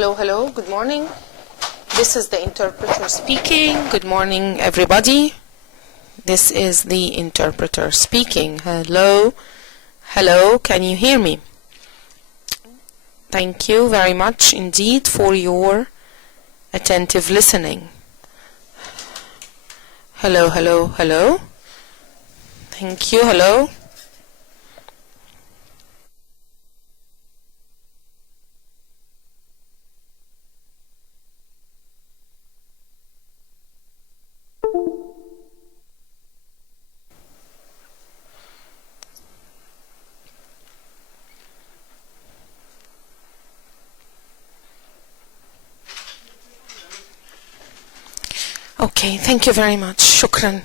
Hello, hello, good morning. This is the interpreter speaking. Good morning, everybody. This is the interpreter speaking. Hello, hello, can you hear me? Thank you very much indeed for your attentive listening. Hello, hello, hello. Thank you, hello. Okay, thank you very much. Shukran.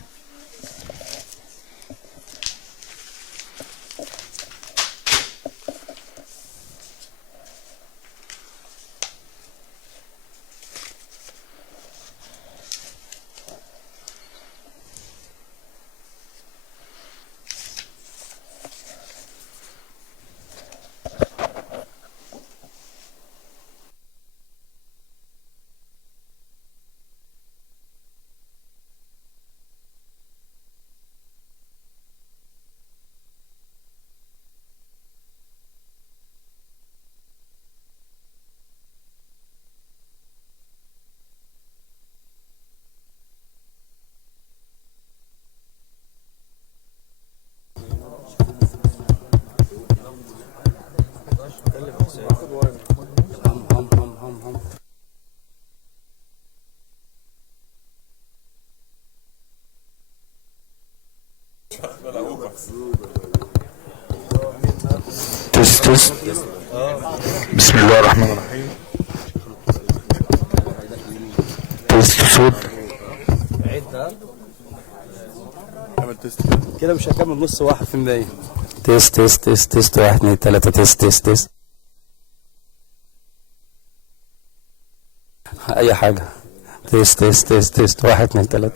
تست بسم الله الرحمن الرحيم. تست صوت كده مش هكمل نص واحد في المية. تست تست تست تست 1 2 3 تست تست تست اي حاجة. تست تست تست تست 1 2 3.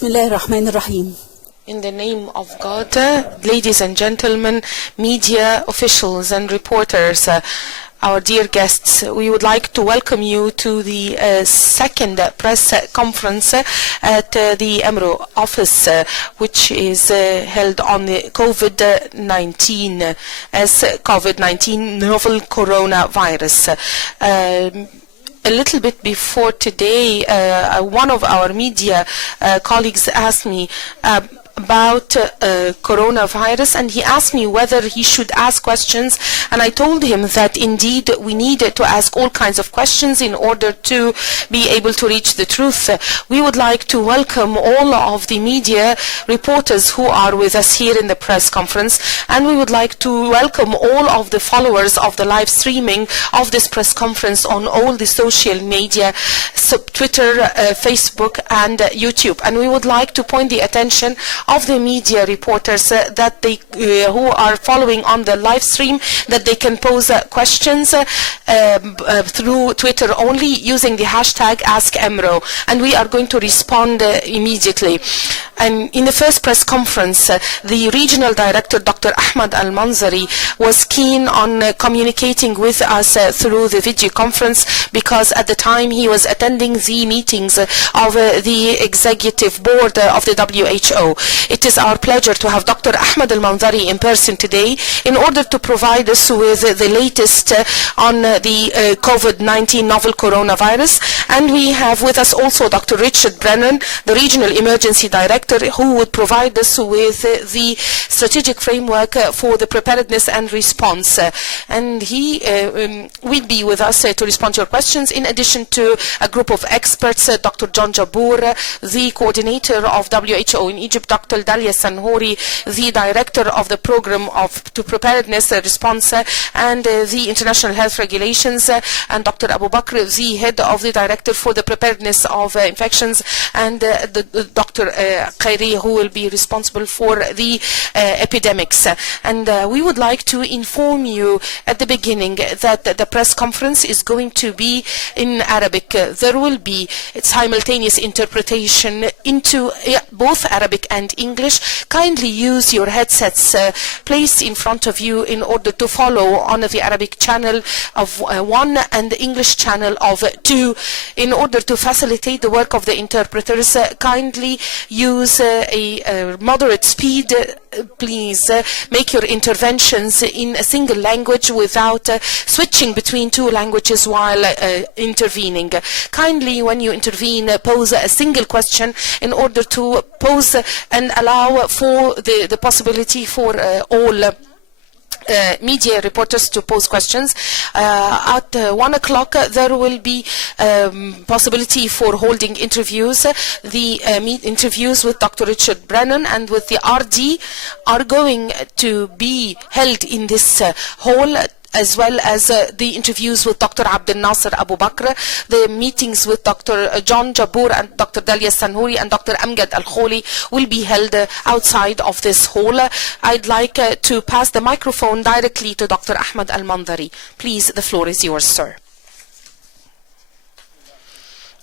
Bismillahirrahmanirrahim. In the name of God, ladies and gentlemen, media officials and reporters, our dear guests, we would like to welcome you to the second press conference at the Emro office, which is held on the COVID-19 as COVID-19 novel coronavirus. A little bit before today, one of our media colleagues asked me about coronavirus, and he asked me whether he should ask questions, and I told him that indeed we needed to ask all kinds of questions in order to be able to reach the truth. We would like to welcome all of the media reporters who are with us here in the press conference, and we would like to welcome all of the followers of the live streaming of this press conference on all the social media, Twitter, Facebook, and YouTube. And we would like to point the attention of the media reporters that they who are following on the live stream, that they can pose questions through Twitter only using the hashtag #AskEmro, and we are going to respond immediately. And in the first press conference, the regional director, Dr. Ahmad Al-Manzari, was keen on communicating with us through the video conference, because at the time he was attending the meetings of the executive board of the WHO. It is our pleasure to have Dr. Ahmad Al-Manzari in person today in order to provide us with the latest on the COVID-19 novel coronavirus. And we have with us also Dr. Richard Brennan, the regional emergency director, who would provide us with the strategic framework for the preparedness and response. And he will be with us to respond to your questions, in addition to a group of experts, Dr. John Jabour, the coordinator of WHO in Egypt, Dr. Dalia Sanhori, the director of the program to preparedness response and the international health regulations, and Dr. Abu Bakr, the head of the director for the preparedness of infections, and Dr. Khairi, who will be responsible for the epidemics. And we would like to inform you at the beginning that the press conference is going to be in Arabic. There will be simultaneous interpretation into both Arabic and English. Kindly use your headsets placed in front of you in order to follow on the Arabic channel of 1 and the English channel of 2. In order to facilitate the work of the interpreters, kindly use a moderate speed. Please make your interventions in a single language without switching between two languages while intervening. Kindly, when you intervene, pose a single question in order to pose and allow for the possibility for all media reporters to pose questions. At 1 o'clock there will be possibility for holding interviews. The interviews with Dr. Richard Brennan and with the RD are going to be held in this hall, as well as the interviews with Dr. Abdel Nasser Abu Bakr, the meetings with Dr. John Jabour and Dr. Dalia Sanhuri and Dr. Amgad Al-Kholi will be held outside of this hall. I'd like to pass the microphone directly to Dr. Ahmad Al-Manzari. Please, the floor is yours, sir.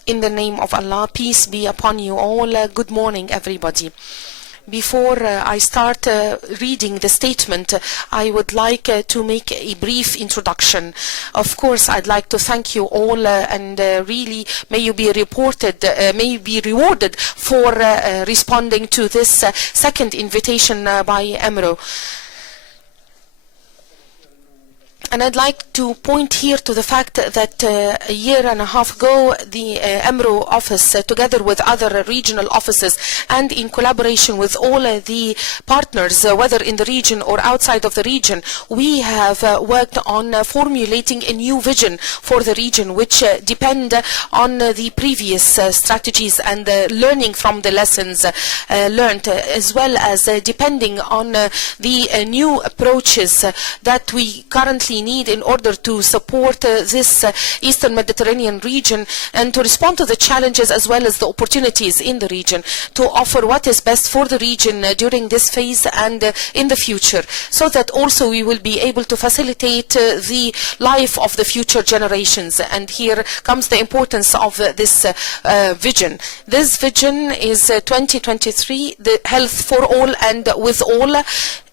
In the name of Allah, peace be upon you all. Good morning, everybody. Before I start reading the statement, I would like to make a brief introduction. Of course, I'd like to thank you all, and really may you be rewarded for responding to this second invitation by EMRO. And I'd like to point here to the fact that a year and a half ago, the EMRO office, together with other regional offices and in collaboration with all the partners, whether in the region or outside of the region, we have worked on formulating a new vision for the region, which depend on the previous strategies and learning from the lessons learned, as well as depending on the new approaches that we currently need in order to support this Eastern Mediterranean region and to respond to the challenges as well as the opportunities in the region, to offer what is best for the region during this phase and in the future, so that also we will be able to facilitate the life of the future generations. And here comes the importance of this vision. This vision is 2023, the health for all and with all.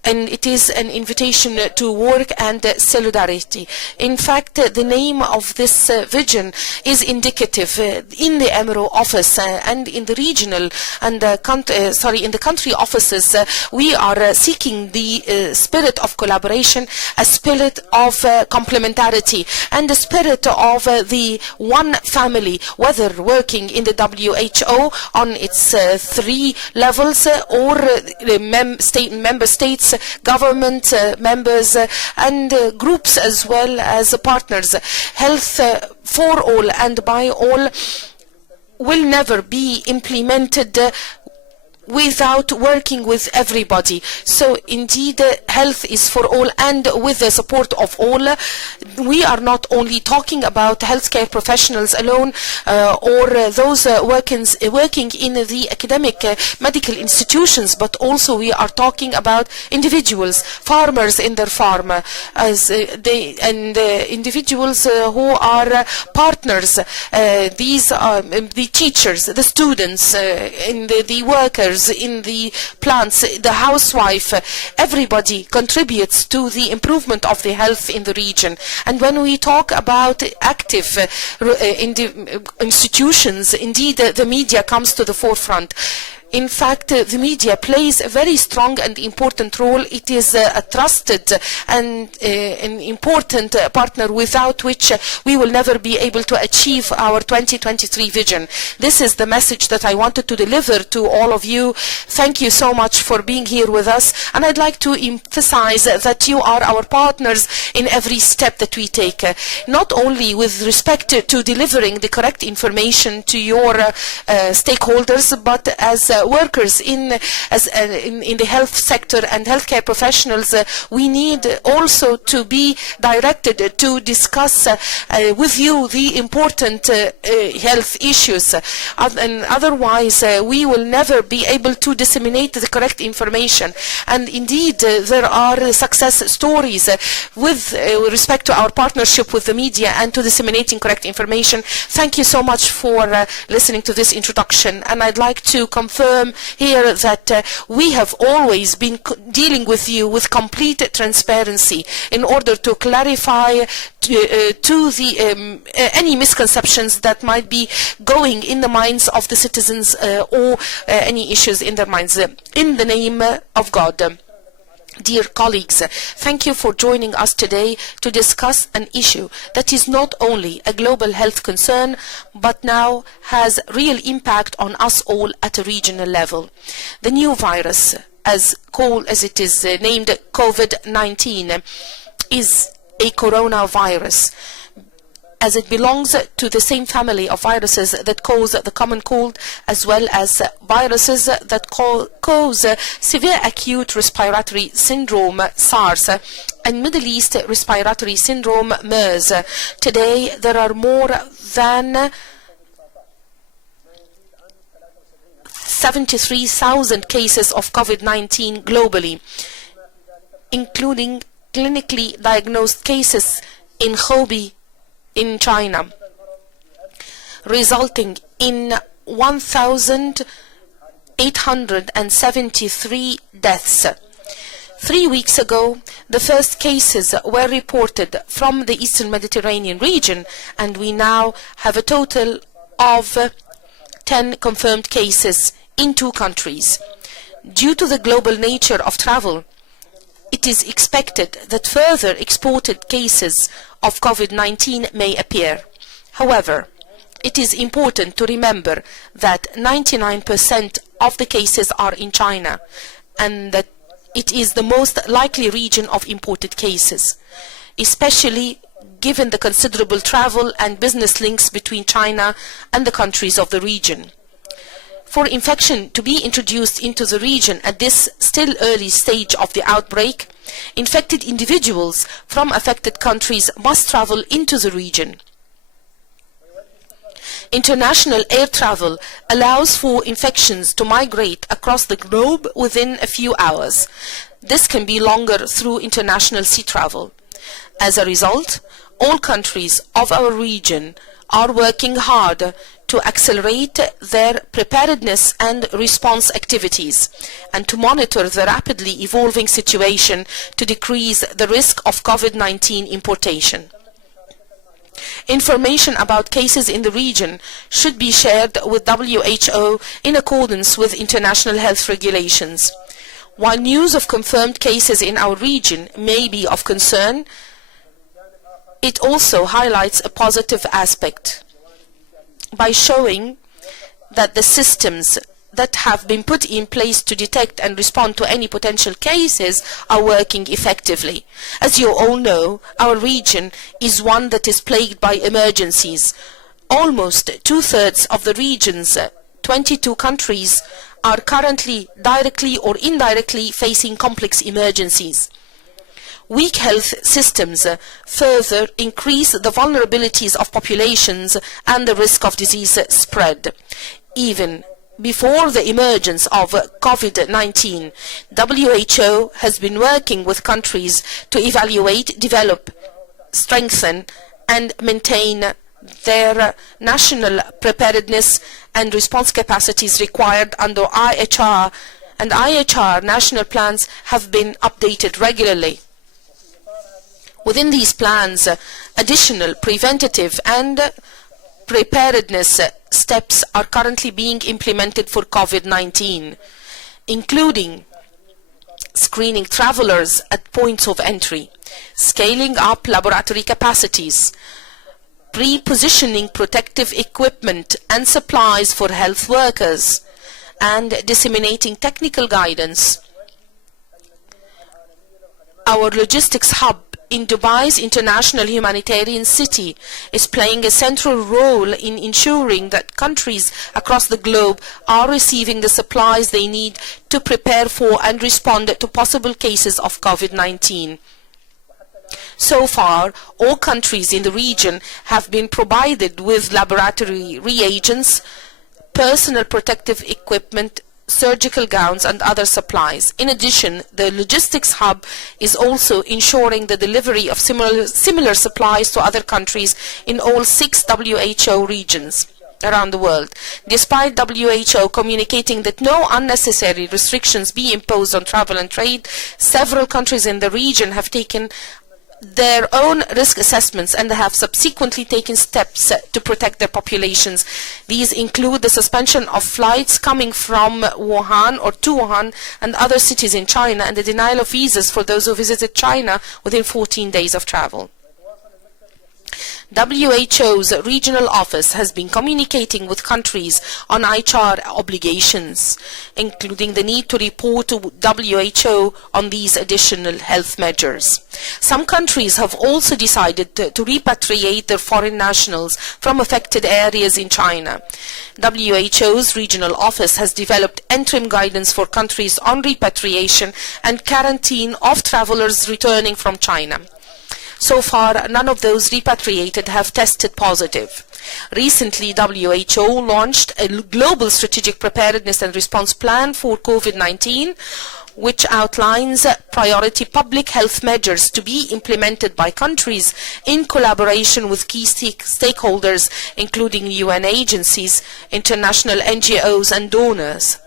and it is an invitation to work and solidarity. In fact, the name of this vision is indicative. In the MRO office and in the regional and in the country offices, we are seeking the spirit of collaboration, a spirit of complementarity, and the spirit of the one family, whether working in the WHO on its 3 levels or member states, government members and groups as well as partners. Health for all and by all will never be implemented without working with everybody. So indeed, health is for all, and with the support of all. We are not only talking about healthcare professionals alone or those working in the academic medical institutions, but also we are talking about individuals, farmers in their farm, individuals who are partners. These are the teachers, the students, and the workers in the plants, the housewife. Everybody contributes to the improvement of the health in the region. And when we talk about active institutions, indeed the media comes to the forefront. In fact, the media plays a very strong and important role. It is a trusted and an important partner without which we will never be able to achieve our 2023 vision. This is the message that I wanted to deliver to all of you. Thank you so much for being here with us. And I'd like to emphasize that you are our partners in every step that we take, not only with respect to delivering the correct information to your stakeholders, but as workers in the health sector and healthcare professionals, we need also to be directed to discuss with you the important health issues. And otherwise, we will never be able to disseminate the correct information. And indeed, there are success stories with respect to our partnership with the media and to disseminating correct information. Thank you so much for listening to this introduction. And I'd like to confirm here that we have always been dealing with you with complete transparency in order to clarify to the any misconceptions that might be going in the minds of the citizens or any issues in their minds. In the name of God. Dear colleagues, thank you for joining us today to discuss an issue that is not only a global health concern, but now has real impact on us all at a regional level. The new virus, as it is named COVID-19, is a coronavirus, as it belongs to the same family of viruses that cause the common cold, as well as viruses that cause severe acute respiratory syndrome, SARS, and Middle East respiratory syndrome, MERS. Today, there are more than 73,000 cases of COVID-19 globally, including clinically diagnosed cases in Hubei, in China, resulting in 1,873 deaths. 3 weeks ago, the first cases were reported from the Eastern Mediterranean region, and we now have a total of 10 confirmed cases in 2 countries. Due to the global nature of travel, it is expected that further exported cases of COVID-19 may appear. However, it is important to remember that 99% of the cases are in China, and that it is the most likely region of imported cases, especially given the considerable travel and business links between China and the countries of the region. For infection to be introduced into the region at this still early stage of the outbreak, infected individuals from affected countries must travel into the region. International air travel allows for infections to migrate across the globe within a few hours. This can be longer through international sea travel. As a result, all countries of our region are working hard to accelerate their preparedness and response activities and to monitor the rapidly evolving situation to decrease the risk of COVID-19 importation. Information about cases in the region should be shared with WHO in accordance with international health regulations. While news of confirmed cases in our region may be of concern, it also highlights a positive aspect by showing that the systems that have been put in place to detect and respond to any potential cases are working effectively. As you all know, our region is one that is plagued by emergencies. Almost 2/3 of the region's 22 countries are currently directly or indirectly facing complex emergencies. Weak health systems further increase the vulnerabilities of populations and the risk of disease spread. Even before the emergence of COVID-19, WHO has been working with countries to evaluate, develop, strengthen, and maintain their national preparedness and response capacities required under IHR, and IHR national plans have been updated regularly. Within these plans, additional preventative and preparedness steps are currently being implemented for COVID-19, including screening travelers at points of entry, scaling up laboratory capacities, pre-positioning protective equipment and supplies for health workers, and disseminating technical guidance. Our logistics hub in Dubai's International Humanitarian City is playing a central role in ensuring that countries across the globe are receiving the supplies they need to prepare for and respond to possible cases of COVID-19. So far, all countries in the region have been provided with laboratory reagents, personal protective equipment, surgical gowns and other supplies. In addition, the logistics hub is also ensuring the delivery of similar supplies to other countries in all 6 WHO regions around the world. Despite WHO communicating that no unnecessary restrictions be imposed on travel and trade, several countries in the region have taken their own risk assessments and have subsequently taken steps to protect their populations. These include the suspension of flights coming from Wuhan or to Wuhan and other cities in China, and the denial of visas for those who visited China within 14 days of travel. WHO's regional office has been communicating with countries on IHR obligations, including the need to report to WHO on these additional health measures. Some countries have also decided to repatriate their foreign nationals from affected areas in China. WHO's regional office has developed interim guidance for countries on repatriation and quarantine of travelers returning from China. So far, none of those repatriated have tested positive. Recently, WHO launched a global strategic preparedness and response plan for COVID-19, which outlines priority public health measures to be implemented by countries in collaboration with key stakeholders, including UN agencies, international NGOs, and donors.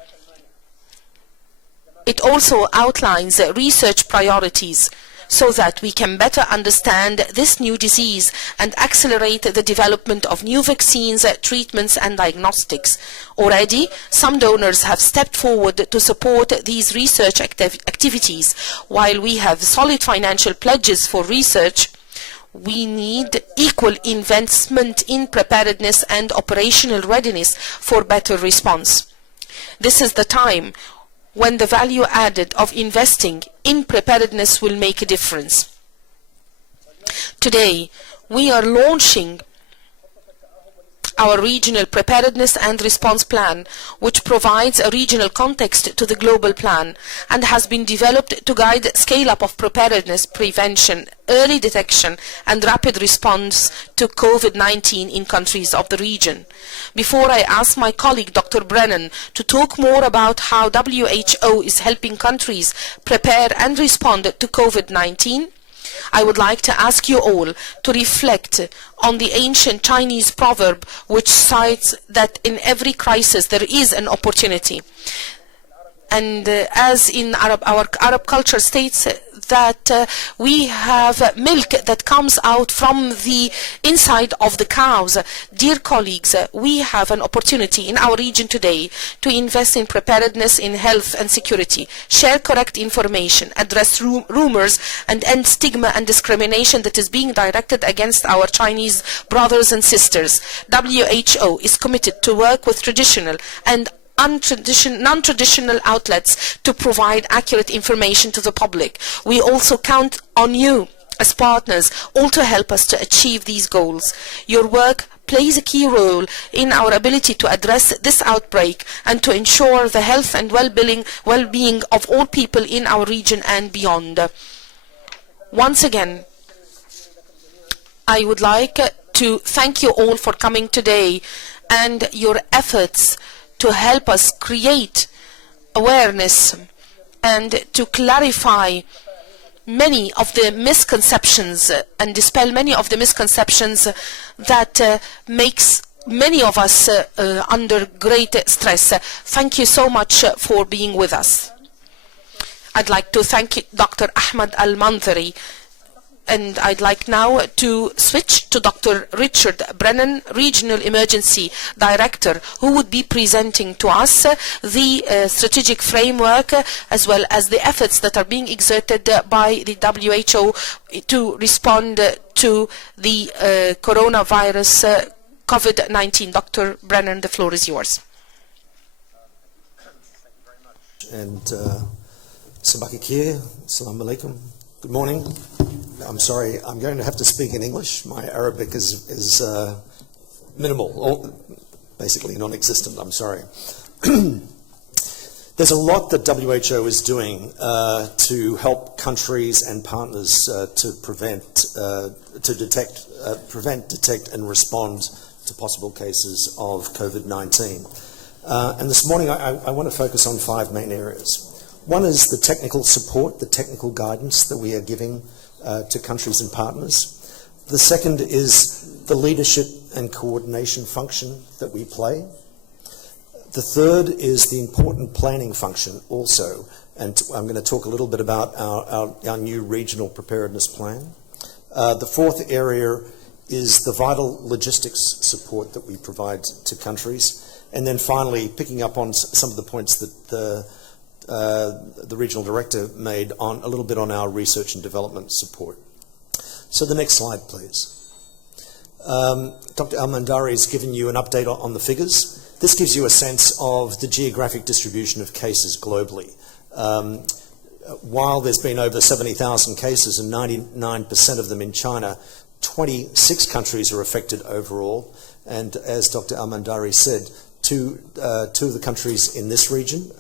It also outlines research priorities so that we can better understand this new disease and accelerate the development of new vaccines, treatments, and diagnostics. Already, some donors have stepped forward to support these research activities. While we have solid financial pledges for research, we need equal investment in preparedness and operational readiness for better response. This is the time when the value added of investing in preparedness will make a difference. Today, we are launching our regional preparedness and response plan, which provides a regional context to the global plan and has been developed to guide scale-up of preparedness, prevention, early detection, and rapid response to COVID-19 in countries of the region. Before I ask my colleague Dr. Brennan to talk more about how WHO is helping countries prepare and respond to COVID-19, I would like to ask you all to reflect on the ancient Chinese proverb which cites that in every crisis there is an opportunity. And as in our Arab culture states that we have milk that comes out from the inside of the cows. Dear colleagues, we have an opportunity in our region today to invest in preparedness in health and security, share correct information, address rumors, and end stigma and discrimination that is being directed against our Chinese brothers and sisters. WHO is committed to work with traditional and non-traditional outlets to provide accurate information to the public. We also count on you as partners all to help us to achieve these goals. Your work plays a key role in our ability to address this outbreak and to ensure the health and well-being of all people in our region and beyond. Once again, I would like to thank you all for coming today and your efforts to help us create awareness and to clarify many of the misconceptions and dispel many of the misconceptions that makes many of us under great stress. Thank you so much for being with us. I'd like to thank Dr. Ahmed Al-Manthari, and I'd like now to switch to Dr. Richard Brennan, Regional Emergency Director, who would be presenting to us the strategic framework as well as the efforts that are being exerted by the WHO to respond to the coronavirus COVID-19. Dr. Brennan, the floor is yours. And Sabak al-Khair, Assalamu alaikum. Good morning. I'm sorry, I'm going to have to speak in English. My Arabic is minimal, or basically non-existent. I'm sorry. There's a lot that WHO is doing to help countries and partners to prevent, detect, and respond to possible cases of COVID-19. And this morning, I want to focus on 5 main areas. One is the technical support, the technical guidance that we are giving to countries and partners. The second is the leadership and coordination function that we play. The third is the important planning function also, and I'm going to talk a little bit about our new regional preparedness plan. The fourth area is the vital logistics support that we provide to countries. And then finally, picking up on some of the points that the regional director made on a little bit on our research and development support. So the next slide, please. Dr. Al-Mandari has given you an update on the figures. This gives you a sense of the geographic distribution of cases globally. While there's been over 70,000 cases and 99% of them in China, 26 countries are affected overall. And as Dr. Al-Mandari said, two of the countries in this region,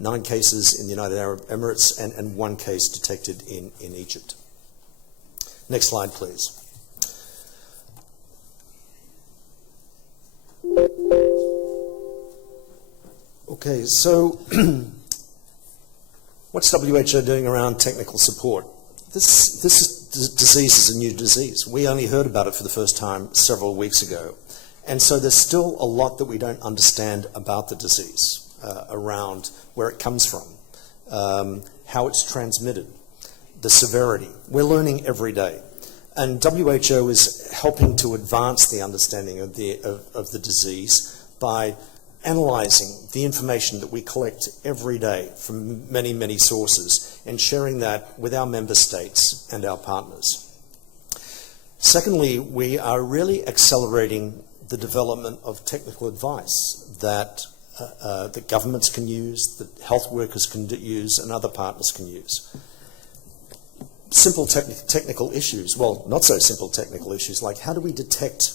9 cases in the United Arab Emirates, and 1 case detected in Egypt. Next slide, please. Okay, so what's WHO doing around technical support? This disease is a new disease. We only heard about it for the first time several weeks ago. And so there's still a lot that we don't understand about the disease, around where it comes from, how it's transmitted, the severity. We're learning every day. And WHO is helping to advance the understanding of the disease by analyzing the information that we collect every day from many, many sources and sharing that with our member states and our partners. Secondly, we are really accelerating the development of technical advice that governments can use, that health workers can use, and other partners can use. Simple technical issues, well, not so simple technical issues, like how do we detect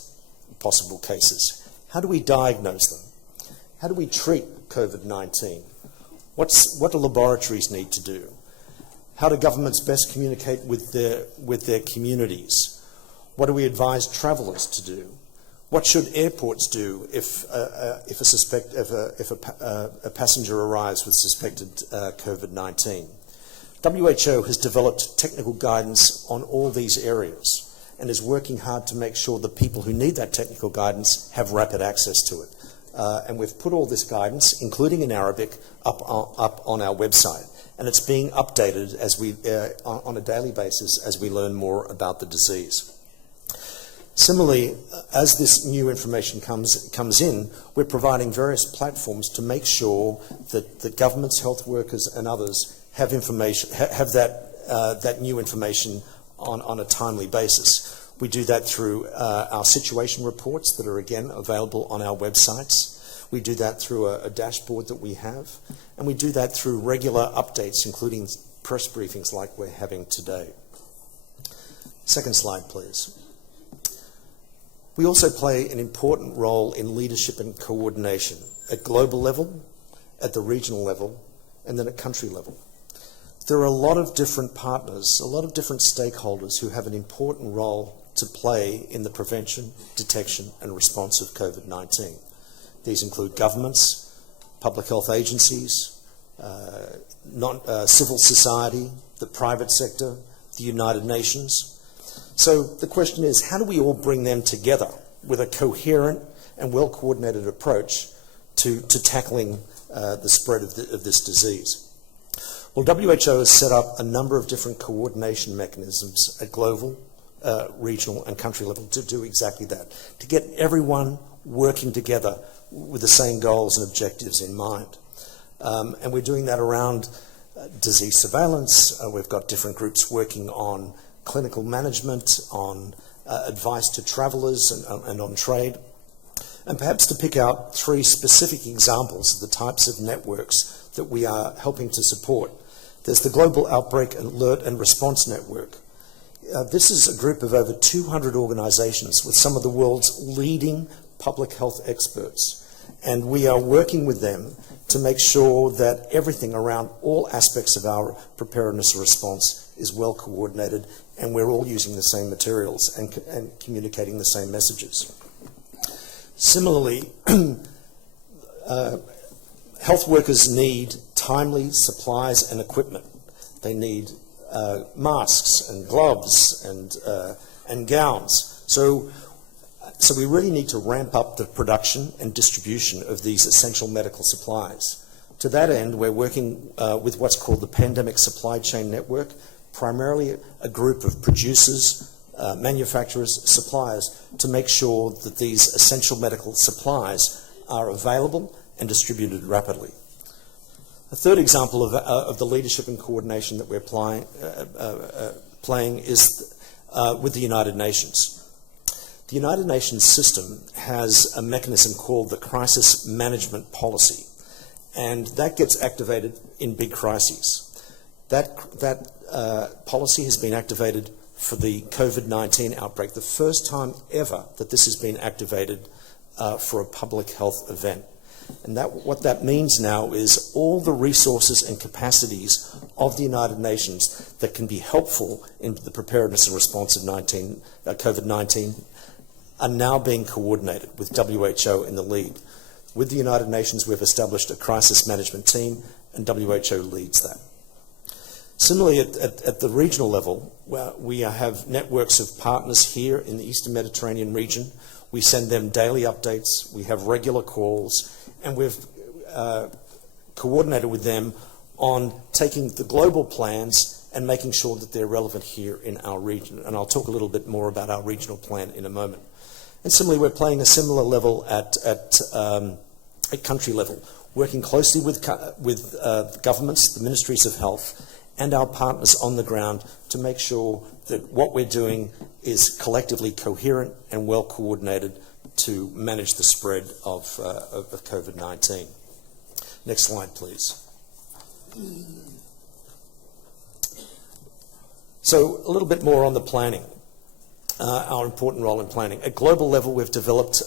possible cases? How do we diagnose them? How do we treat COVID-19? What do laboratories need to do? How do governments best communicate with their communities? What do we advise travellers to do? What should airports do if a passenger arrives with suspected COVID-19? WHO has developed technical guidance on all these areas and is working hard to make sure that people who need that technical guidance have rapid access to it. And we've put all this guidance, including in Arabic, up on our website. And it's being updated as on a daily basis as we learn more about the disease. Similarly, as this new information comes in, we're providing various platforms to make sure that the governments, health workers, and others have that new information on a timely basis. We do that through our situation reports that are, again, available on our websites. We do that through a dashboard that we have. And we do that through regular updates, including press briefings like we're having today. Second slide, please. We also play an important role in leadership and coordination at global level, at the regional level, and then at country level. There are a lot of different partners, a lot of different stakeholders who have an important role to play in the prevention, detection, and response of COVID-19. These include governments, public health agencies, civil society, the private sector, the United Nations. So the question is, how do we all bring them together with a coherent and well-coordinated approach to tackling the spread of this disease? Well, WHO has set up a number of different coordination mechanisms at global, regional, and country level to do exactly that, to get everyone working together with the same goals and objectives in mind. And we're doing that around disease surveillance. We've got different groups working on clinical management, on advice to travellers, and on trade. And perhaps to pick out three specific examples of the types of networks that we are helping to support. There's the Global Outbreak Alert and Response Network. This is a group of over 200 organisations with some of the world's leading public health experts. And we are working with them to make sure that everything around all aspects of our preparedness response is well coordinated, and we're all using the same materials and communicating the same messages. Similarly, health workers need timely supplies and equipment. They need masks and gloves and gowns. So we really need to ramp up the production and distribution of these essential medical supplies. To that end, we're working with what's called the Pandemic Supply Chain Network, primarily a group of producers, manufacturers, suppliers, to make sure that these essential medical supplies are available and distributed rapidly. A third example of the leadership and coordination that we're playing is with the United Nations. The United Nations system has a mechanism called the Crisis Management Policy, and that gets activated in big crises. That policy has been activated for the COVID-19 outbreak, the first time ever that this has been activated for a public health event. And what that means now is all the resources and capacities of the United Nations that can be helpful in the preparedness and response of COVID-19 are now being coordinated with WHO in the lead. With the United Nations, we've established a crisis management team, and WHO leads that. Similarly, at the regional level, we have networks of partners here in the Eastern Mediterranean region. We send them daily updates. We have regular calls. And we've coordinated with them on taking the global plans and making sure that they're relevant here in our region. And I'll talk a little bit more about our regional plan in a moment. And similarly, we're playing a similar level at country level, working closely with governments, the Ministries of Health, and our partners on the ground to make sure that what we're doing is collectively coherent and well coordinated to manage the spread of COVID-19. Next slide, please. So a little bit more on the planning, our important role in planning. At global level, we've developed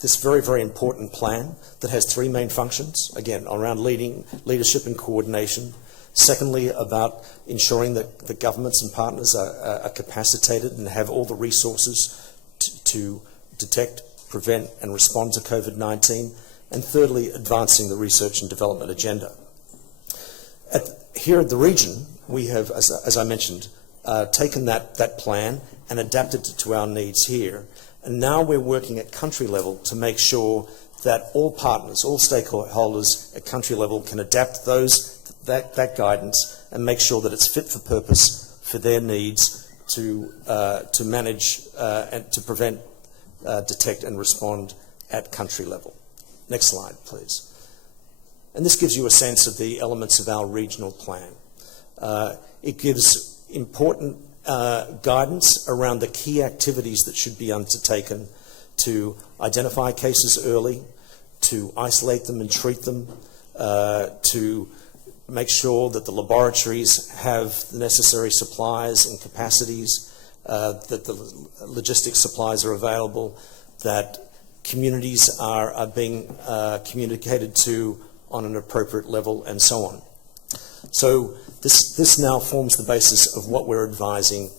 this very, very important plan that has three main functions, again, around leadership and coordination. Secondly, about ensuring that the governments and partners are capacitated and have all the resources to detect, prevent, and respond to COVID-19. And thirdly, advancing the research and development agenda. here at the region, we have, as I mentioned, taken that plan and adapted it to our needs here. And now we're working at country level to make sure that all partners, all stakeholders at country level can adapt that guidance and make sure that it's fit for purpose for their needs to manage and to prevent, detect and respond at country level. Next slide, please. And this gives you a sense of the elements of our regional plan. It gives important guidance around the key activities that should be undertaken to identify cases early, to isolate them and treat them, to make sure that the laboratories have the necessary supplies and capacities, that the logistics supplies are available, that communities are being communicated to on an appropriate level, and so on. So this now forms the basis of what we're advising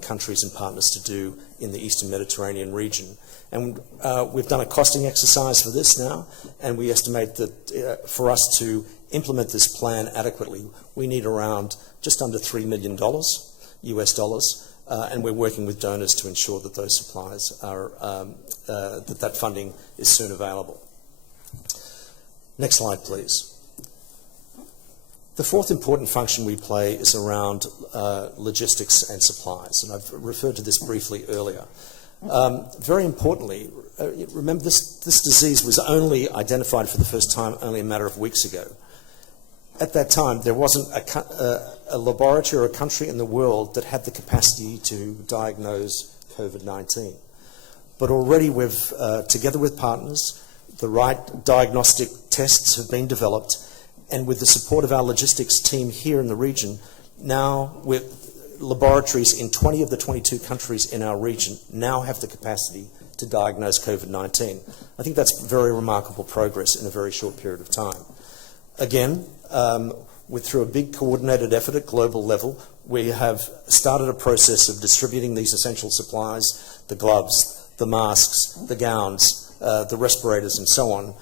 countries and partners to do in the Eastern Mediterranean region. And we've done a costing exercise for this now, and we estimate that for us to implement this plan adequately, we need around just under $3 million US dollars, and we're working with donors to ensure that those supplies are, that funding is soon available. Next slide, please. The fourth important function we play is around logistics and supplies, and I've referred to this briefly earlier. Very importantly, remember this disease was only identified for the first time only a matter of weeks ago. At that time, there wasn't a laboratory or a country in the world that had the capacity to diagnose COVID-19. But already we've, together with partners, the right diagnostic tests have been developed, and with the support of our logistics team here in the region, now with laboratories in 20 of the 22 countries in our region now have the capacity to diagnose COVID-19. I think that's very remarkable progress in a very short period of time. Again, through a big coordinated effort at global level, we have started a process of distributing these essential supplies, the gloves, the masks, the gowns, the respirators and so on.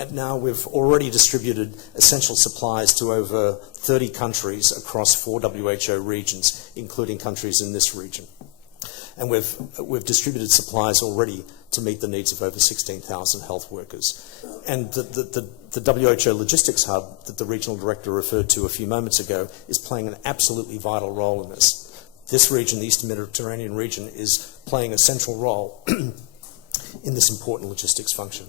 And now we've already distributed essential supplies to over 30 countries across 4 WHO regions, including countries in this region. And we've distributed supplies already to meet the needs of over 16,000 health workers. And the WHO logistics hub that the regional director referred to a few moments ago is playing an absolutely vital role in this. This region, the Eastern Mediterranean region, is playing a central role in this important logistics function.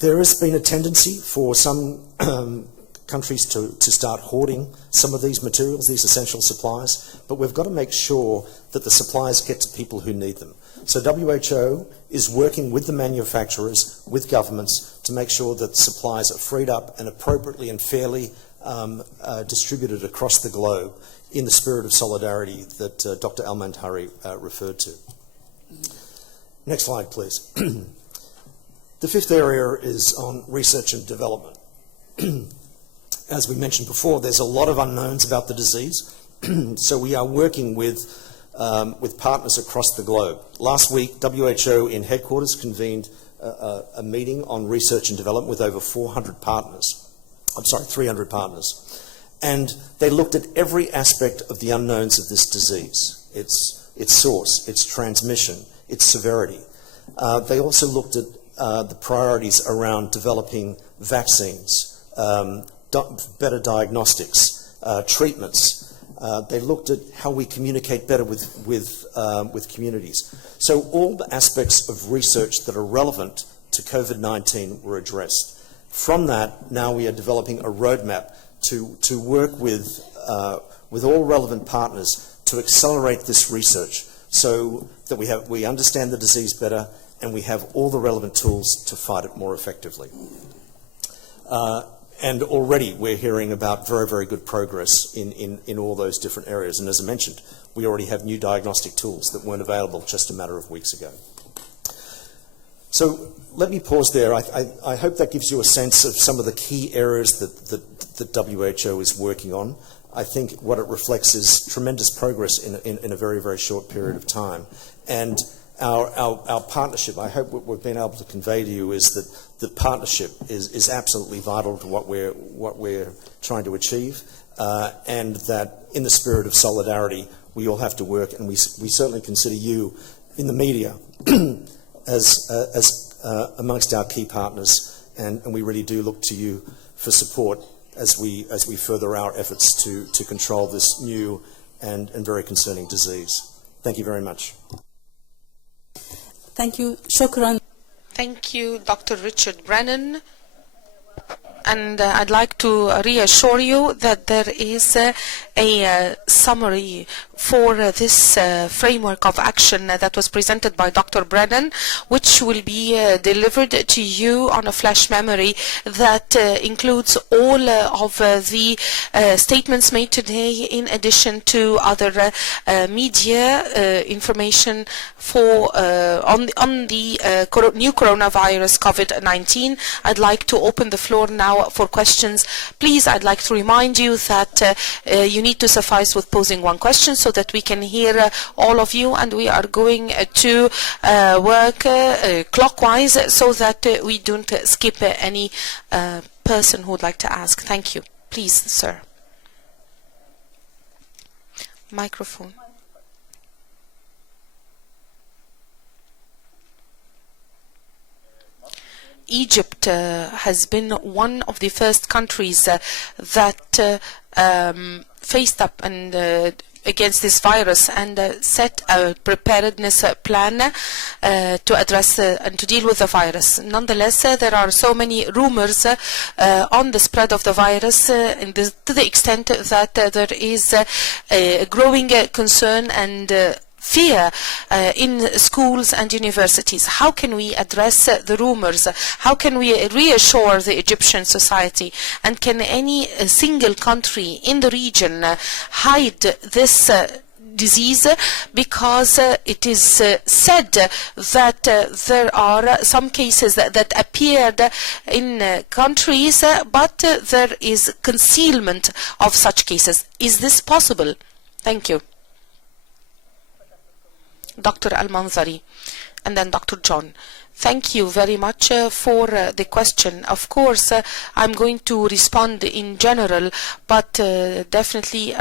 There has been a tendency for some countries to start hoarding some of these materials, these essential supplies, but we've got to make sure that the supplies get to people who need them. So WHO is working with the manufacturers, with governments, to make sure that supplies are freed up and appropriately and fairly distributed across the globe in the spirit of solidarity that Dr. Al-Mandhari referred to. Next slide, please. The fifth area is on research and development. As we mentioned before, there's a lot of unknowns about the disease, so we are working with partners across the globe. Last week, WHO in headquarters convened a meeting on research and development with over 300 partners. And they looked at every aspect of the unknowns of this disease, its source, its transmission, its severity. They also looked at the priorities around developing vaccines, better diagnostics, treatments. They looked at how we communicate better with communities. So all the aspects of research that are relevant to COVID-19 were addressed. From that, now we are developing a roadmap to work with all relevant partners to accelerate this research so that we understand the disease better and we have all the relevant tools to fight it more effectively. And already we're hearing about very, very good progress in all those different areas. And as I mentioned, we already have new diagnostic tools that weren't available just a matter of weeks ago. So let me pause there. I hope that gives you a sense of some of the key areas that WHO is working on. I think what it reflects is tremendous progress in a very, very short period of time. And Our partnership, I hope what we've been able to convey to you is that the partnership is absolutely vital to what we're trying to achieve, and that in the spirit of solidarity, we all have to work, and we certainly consider you in the media as amongst our key partners, and we really do look to you for support as we further our efforts to control this new and very concerning disease. Thank you very much. Thank you. Shukran. Thank you, Dr. Richard Brennan. And I'd like to reassure you that there is a summary for this framework of action that was presented by Dr. Brennan, which will be delivered to you on a flash memory that includes all of the statements made today, in addition to other media information for on the new coronavirus COVID-19. I'd like to open the floor now for questions. Please, I'd like to remind you that you need to suffice with posing one question so that we can hear all of you, and we are going to work clockwise so that we don't skip any person who would like to ask. Thank you. Please, sir. Microphone. Egypt has been one of the first countries that faced up and against this virus and set a preparedness plan to address and to deal with the virus. Nonetheless, there are so many rumors on the spread of the virus to the extent that there is a growing concern and fear in schools and universities. How can we address the rumors? How can we reassure the Egyptian society? And can any single country in the region hide this disease? Because it is said that there are some cases that appeared in countries, but there is concealment of such cases. Is this possible? Thank you. Dr. Al-Manzari, and then Dr. John. Thank you very much for the question. Of course, I'm going to respond in general, but definitely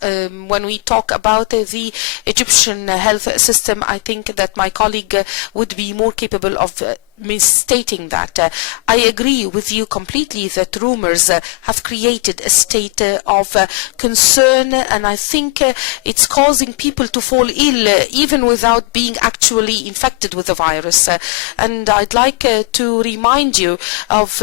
when we talk about the Egyptian health system, I think that my colleague would be more capable of misstating that. I agree with you completely that rumors have created a state of concern, and I think it's causing people to fall ill even without being actually infected with the virus. And I'd like to remind you of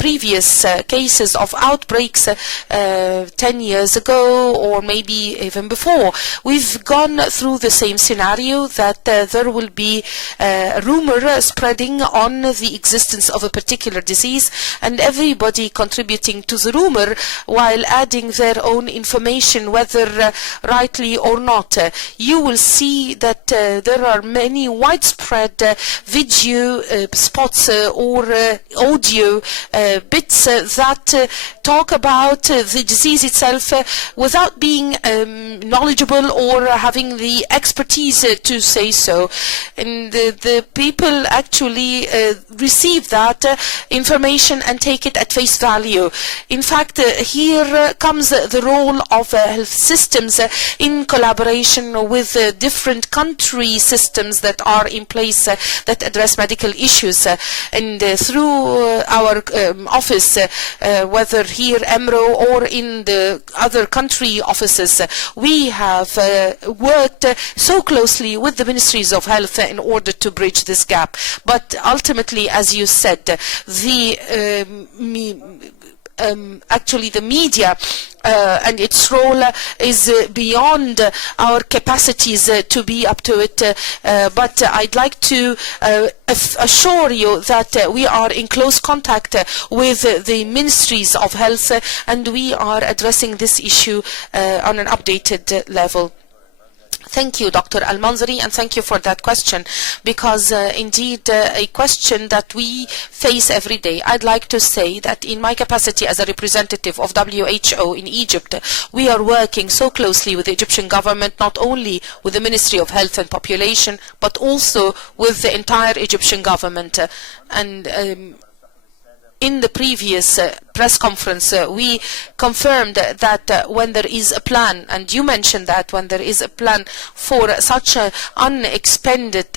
previous cases of outbreaks 10 years ago, or maybe even before. We've gone through the same scenario, that there will be rumor spreading on the existence of a particular disease, and everybody contributing to the rumor while adding their own information, whether rightly or not. You will see that there are many widespread video spots or audio bits that talk about the disease itself without being knowledgeable or having the expertise to say so. And the people actually receive that information and take it at face value. In fact, here comes the role of health systems in collaboration with different country systems that are in place that address medical issues. And through our office, whether here EMRO or in the other country offices, we have worked so closely with the Ministries of Health in order to bridge this gap. But ultimately, as you said, actually the media and its role is beyond our capacities to be up to it, but I'd like to assure you that we are in close contact with the Ministries of Health, and we are addressing this issue on an updated level. Thank you, Dr. Al-Manzari, and thank you for that question, because indeed a question that we face every day. I'd like to say that in my capacity as a representative of WHO in Egypt, we are working so closely with the Egyptian government, not only with the Ministry of Health and Population, but also with the entire Egyptian government. In the previous press conference, we confirmed that when there is a plan, and you mentioned that when there is a plan for such unexpected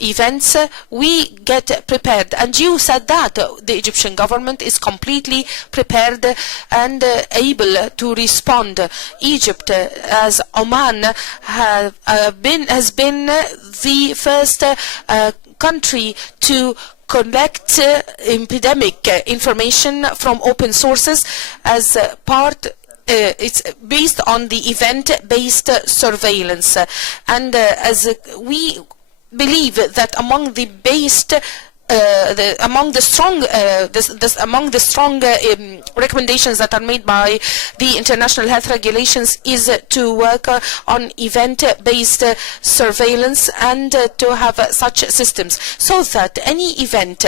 events, we get prepared. And you said that the Egyptian government is completely prepared and able to respond. Egypt, as Oman, has been the first country to collect epidemic information from open sources as part. It's based on the event-based surveillance, and as we believe that among the strong recommendations that are made by the international health regulations is to work on event-based surveillance and to have such systems, so that any event,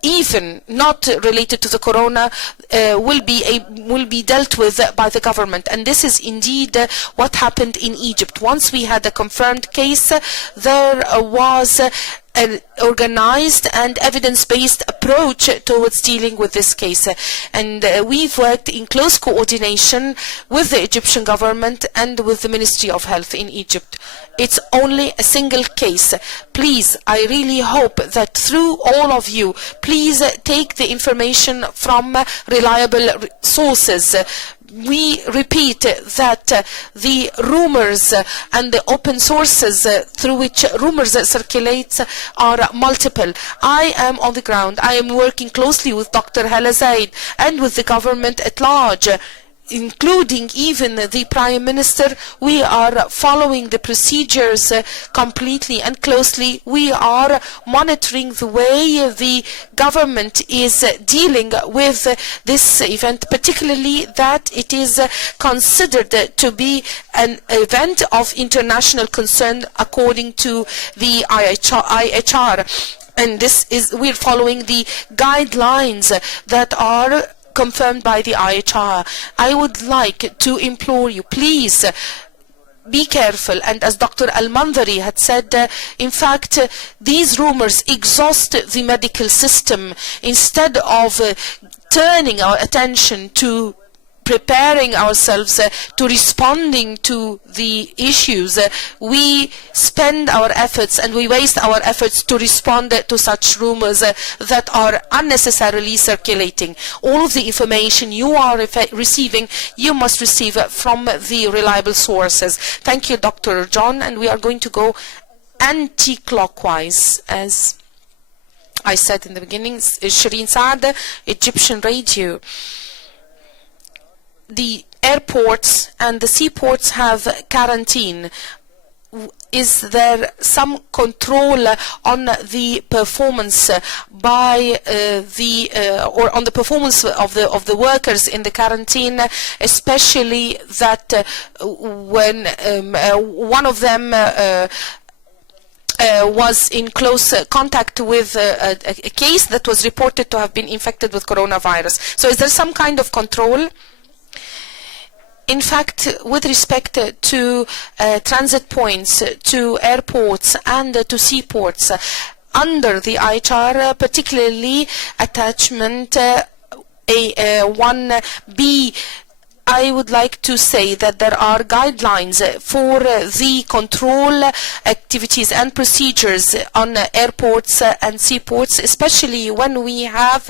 even not related to the corona, will be dealt with by the government. And this is indeed what happened in Egypt. Once we had a confirmed case, there was an organized and evidence-based approach towards dealing with this case. And we've worked in close coordination with the Egyptian government and with the Ministry of Health in Egypt. It's only a single case. Please, I really hope that through all of you, please take the information from reliable sources. We repeat that the rumors and the open sources through which rumors circulate are multiple. I am on the ground. I am working closely with Dr. Hala Zaid and with the government at large, including even the Prime Minister. We are following the procedures completely and closely. We are monitoring the way the government is dealing with this event, particularly that it is considered to be an event of international concern according to the IHR. And we're following the guidelines that are confirmed by the IHR. I would like to implore you, please be careful. And as Dr. Al-Manzari had said, in fact, these rumors exhaust the medical system. Instead of turning our attention to preparing ourselves to responding to the issues, we spend our efforts and we waste our efforts to respond to such rumors that are unnecessarily circulating. All of the information you are receiving, you must receive from the reliable sources. Thank you, Dr. John, and we are going to go anti-clockwise. As I said in the beginning, Shireen Saad, Egyptian Radio. The airports and the seaports have quarantine. Is there some control on the performance by or on the performance of the workers in the quarantine, especially that when one of them was in close contact with a case that was reported to have been infected with coronavirus? So is there some kind of control? In fact, with respect to transit points, to airports and to seaports, under the IHR, particularly attachment A1B, I would like to say that there are guidelines for the control activities and procedures on airports and seaports, especially when we have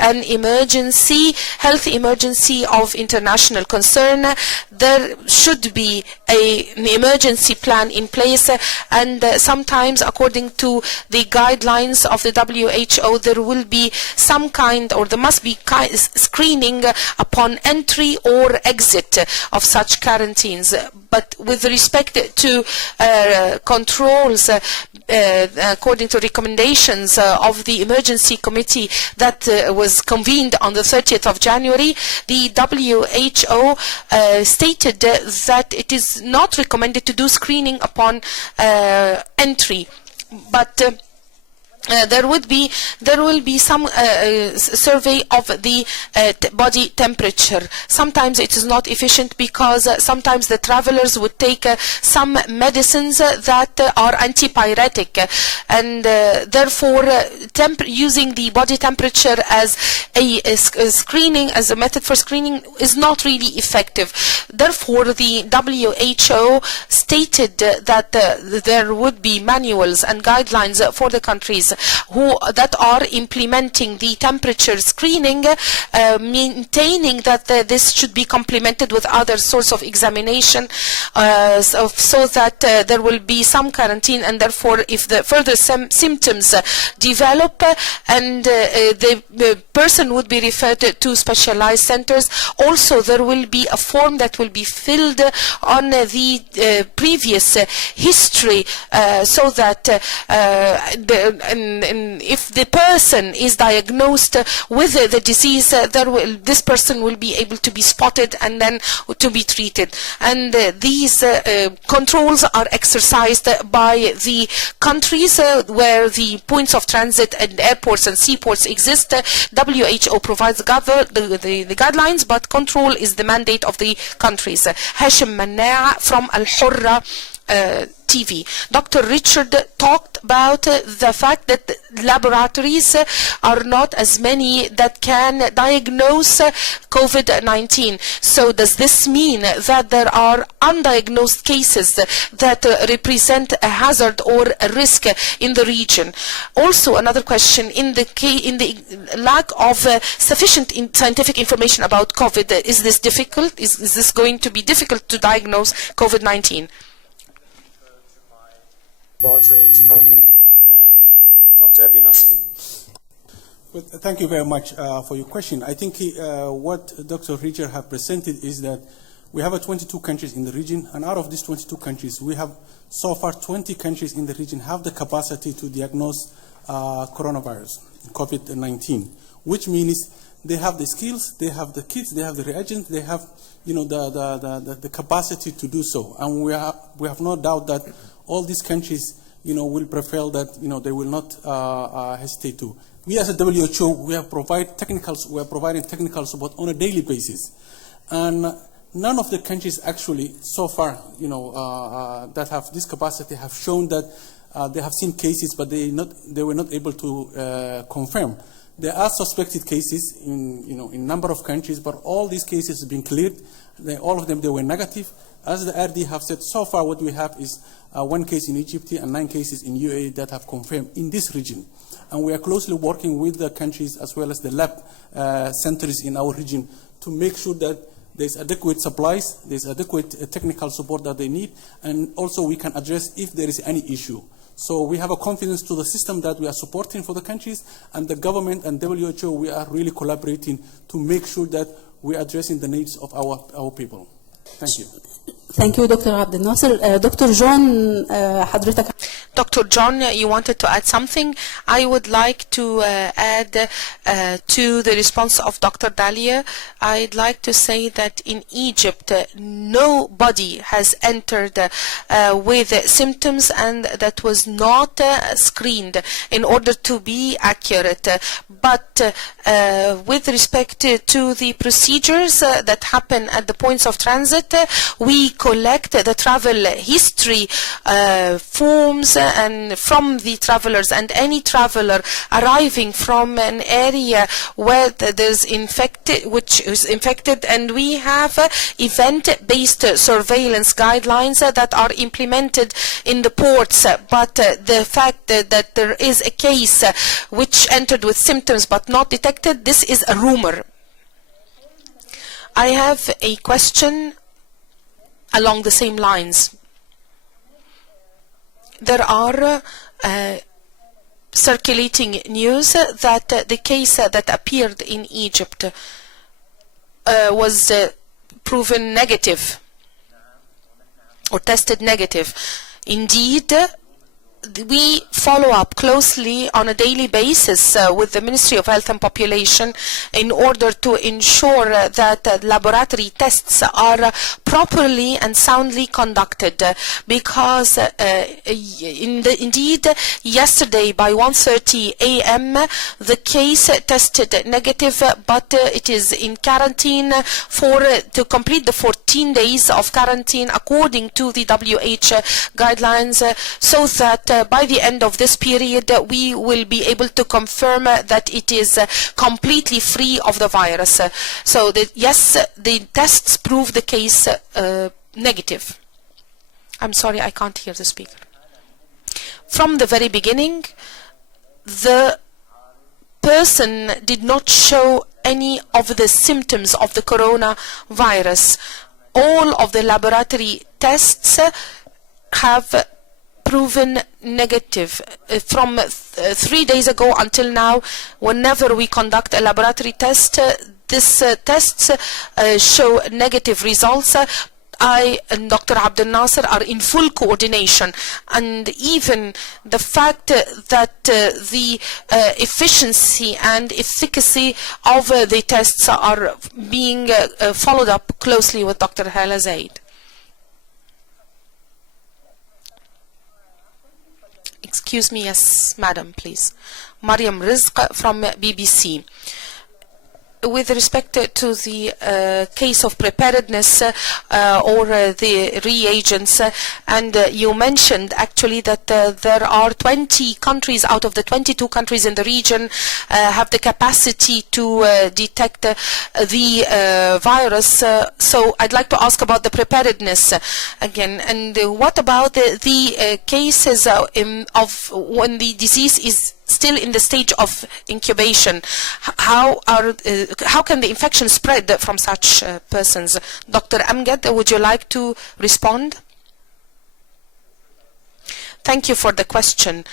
an emergency, health emergency of international concern. There should be an emergency plan in place, and sometimes, according to the guidelines of the WHO, there will be some kind, or there must be screening upon entry or exit of such quarantines. But with respect to controls, according to recommendations of the emergency committee that was convened on the 30th of January, the WHO stated that it is not recommended to do screening upon entry, but there will be some survey of the body temperature. Sometimes it is not efficient because sometimes the travelers would take some medicines that are antipyretic, and therefore using the body temperature as a screening, as a method for screening, is not really effective. Therefore, the WHO stated that there would be manuals and guidelines for the countries that are implementing the temperature screening, maintaining that this should be complemented with other sorts of examination, so that there will be some quarantine, and therefore if the further symptoms develop, and the person would be referred to specialized centers. Also, there will be a form that will be filled on the previous history, so that if the person is diagnosed with the disease, this person will be able to be spotted and then to be treated. And these controls are exercised by the countries where the points of transit and airports and seaports exist. WHO provides the guidelines, but control is the mandate of the countries. Hashem, Manera from Al-Shara TV. Dr. Richard talked about the fact that laboratories are not as many that can diagnose COVID-19. So does this mean that there are undiagnosed cases that represent a hazard or a risk in the region? Also, another question, in the lack of sufficient scientific information about COVID, is this difficult? Is this going to be difficult to diagnose COVID-19? Laboratory expert, colleague, Dr. Diagnostic. Well, thank you very much for your question. I think what Dr. Richard has presented is that we have 22 countries in the region, and out of these 22 countries, we have so far 20 countries in the region have the capacity to diagnose coronavirus, COVID-19, which means they have the skills, they have the kits, they have the reagents, they have the capacity to do so, and we have no doubt that all these countries, will prevail, that, they will not hesitate to. We as a WHO, we are providing technical support on a daily basis. And none of the countries actually, so far, that have this capacity have shown that they have seen cases, but they were not able to confirm. There are suspected cases in number of countries, but all these cases have been cleared. All of them, they were negative. As the RD have said, so far what we have is 1 case in Egypt and 9 cases in UAE that have confirmed in this region. And we are closely working with the countries as well as the lab centers in our region to make sure that there's adequate supplies, there's adequate technical support that they need, and also we can address if there is any issue. So we have a confidence to the system that we are supporting for the countries, and the government and WHO, we are really collaborating to make sure that we are addressing the needs of our people. Thank you. Thank you, Dr. Abdel Nasser. Dr. John, حضرتك. Dr. John, you wanted to add something? I would like to add to the response of Dr. Dalia. I'd like to say that in Egypt, nobody has entered with symptoms and that was not screened in order to be accurate. But with respect to the procedures that happen at the points of transit, we collect the travel history forms and from the travelers, and any traveler arriving from an area where there's which is infected, and we have event-based surveillance guidelines that are implemented in the ports. But the fact that there is a case which entered with symptoms but not detected, this is a rumor. I have a question along the same lines. There are circulating news that the case that appeared in Egypt was proven negative or tested negative. Indeed, we follow up closely on a daily basis with the Ministry of Health and Population in order to ensure that laboratory tests are properly and soundly conducted, because indeed yesterday by 1:30 a.m. the case tested negative, but it is in quarantine to complete the 14 days of quarantine according to the WHO guidelines, so that by the end of this period we will be able to confirm that it is completely free of the virus. So yes, the tests prove the case negative. I'm sorry, I can't hear the speaker. From the very beginning, the person did not show any of the symptoms of the coronavirus. All of the laboratory tests have proven negative. From 3 days ago until now, whenever we conduct a laboratory test, these tests show negative results. I and Dr. Abdel Nasser are in full coordination, and even the fact that the efficiency and efficacy of the tests are being followed up closely with Dr. Hala Zaid. Excuse me, yes, madam, please. Mariam Rizq from BBC. With respect to the case of preparedness or the reagents, and you mentioned actually that there are 20 countries out of the 22 countries in the region have the capacity to detect the virus. So I'd like to ask about the preparedness again. And what about the cases of when the disease is still in the stage of incubation? How can the infection spread from such persons? Dr. Amgad, would you like to respond? Thank you for the question.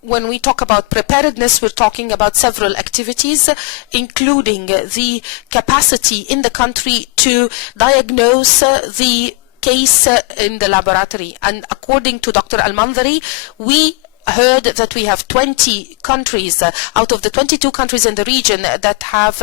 When we talk about preparedness, we're talking about several activities, including the capacity in the country to diagnose the case in the laboratory. And according to Dr. Al-Mandhari, we heard that we have 20 countries out of the 22 countries in the region that have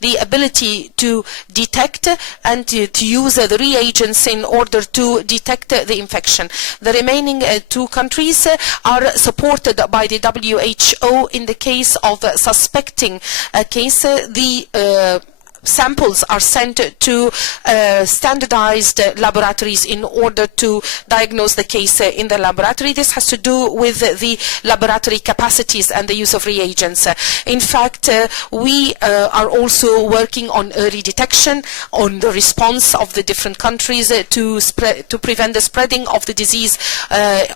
the ability to detect and to use the reagents in order to detect the infection. The remaining 2 countries are supported by the WHO in the case of suspecting a case. The samples are sent to standardized laboratories in order to diagnose the case in the laboratory. This has to do with the laboratory capacities and the use of reagents. In fact, we are also working on early detection, on the response of the different countries to prevent the spreading of the disease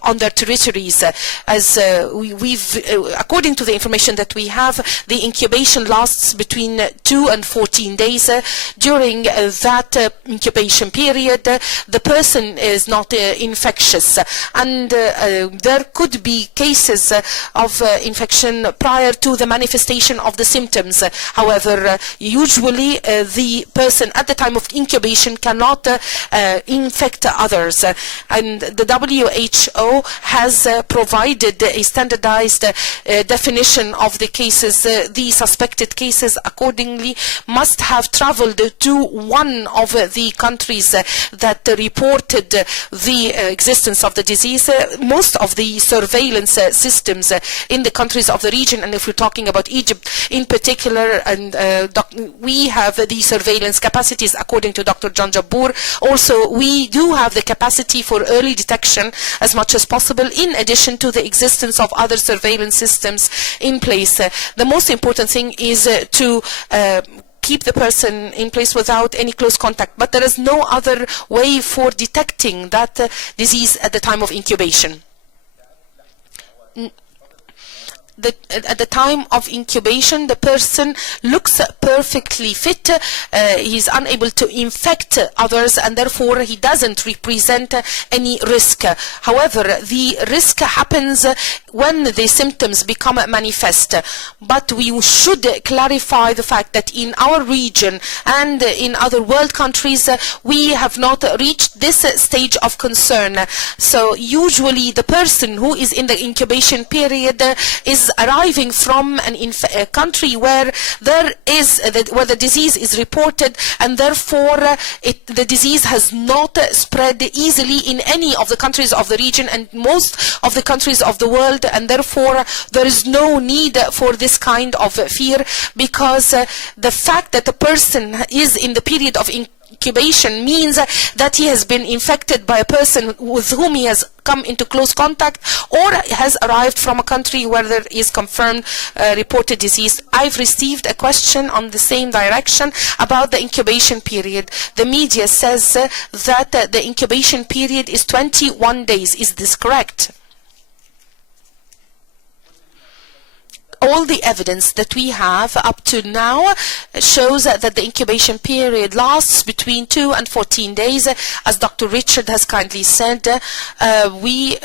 on their territories. As according to the information that we have, the incubation lasts between 2 and 14 days. During that incubation period, the person is not infectious, and there could be cases of infection prior to the manifestation of the symptoms. However, usually the person at the time of incubation cannot infect others, and the WHO has provided a standardized definition of the cases. The suspected cases accordingly must have traveled to one of the countries that reported the existence of the disease. Most of the surveillance systems in the countries of the region, and if we're talking about Egypt in particular, and we have the surveillance capacities according to Dr. John Jabbour. Also, we do have the capacity for early detection as much as possible, in addition to the existence of other surveillance systems in place. The most important thing is to keep the person in place without any close contact, but there is no other way for detecting that disease at the time of incubation. at the time of incubation, the person looks perfectly fit. He's unable to infect others, and therefore he doesn't represent any risk. However, the risk happens when the symptoms become manifest. But we should clarify the fact that in our region and in other world countries, we have not reached this stage of concern. So usually the person who is in the incubation period is arriving from a country where where the disease is reported, and therefore the disease has not spread easily in any of the countries of the region and most of the countries of the world, and therefore there is no need for this kind of fear, because the fact that the person is in the period of incubation means that he has been infected by a person with whom he has come into close contact or has arrived from a country where there is confirmed reported disease. I've received a question on the same direction about the incubation period. The media says that the incubation period is 21 days. Is this correct? All the evidence that we have up to now shows that the incubation period lasts between 2 and 14 days. As Dr. Richard has kindly said, we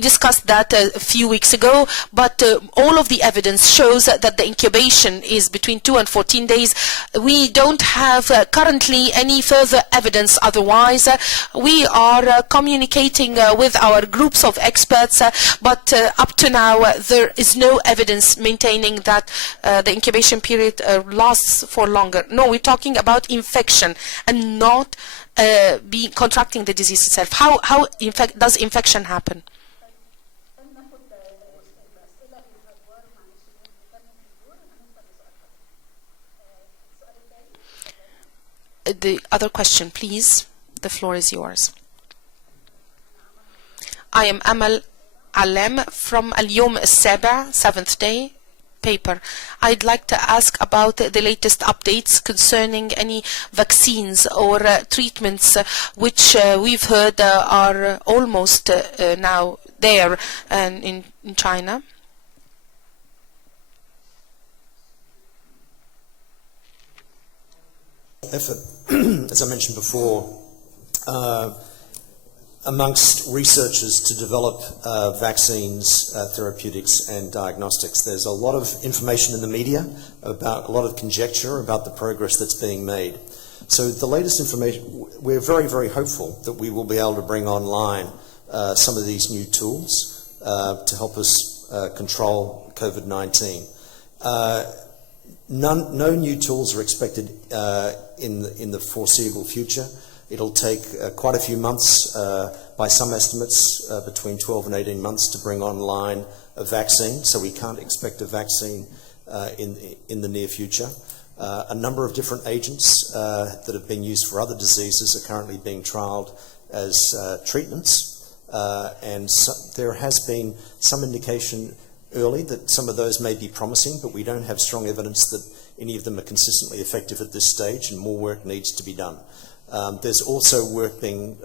discussed that a few weeks ago, but all of the evidence shows that the incubation is between 2 and 14 days. We don't have currently any further evidence otherwise. We are communicating with our groups of experts, but up to now there is no evidence maintaining that the incubation period lasts for longer. No, we're talking about infection and not contracting the disease itself. How does infection happen? The other question, please. The floor is yours. I am Amal Alem from Al-Yom Al-Saba, 7th day paper. I'd like to ask about the latest updates concerning any vaccines or treatments which we've heard are almost now there in China. Effort, as I mentioned before, amongst researchers to develop vaccines, therapeutics and diagnostics. There's a lot of information in the media, about a lot of conjecture about the progress that's being made. So the latest information, we're very, very hopeful that we will be able to bring online some of these new tools to help us control COVID-19. No new tools are expected in the foreseeable future. It'll take quite a few months, by some estimates, between 12 and 18 months to bring online a vaccine, so we can't expect a vaccine in the near future. A number of different agents that have been used for other diseases are currently being trialled as treatments, and there has been some indication early that some of those may be promising, but we don't have strong evidence that any of them are consistently effective at this stage, and more work needs to be done. There's also work being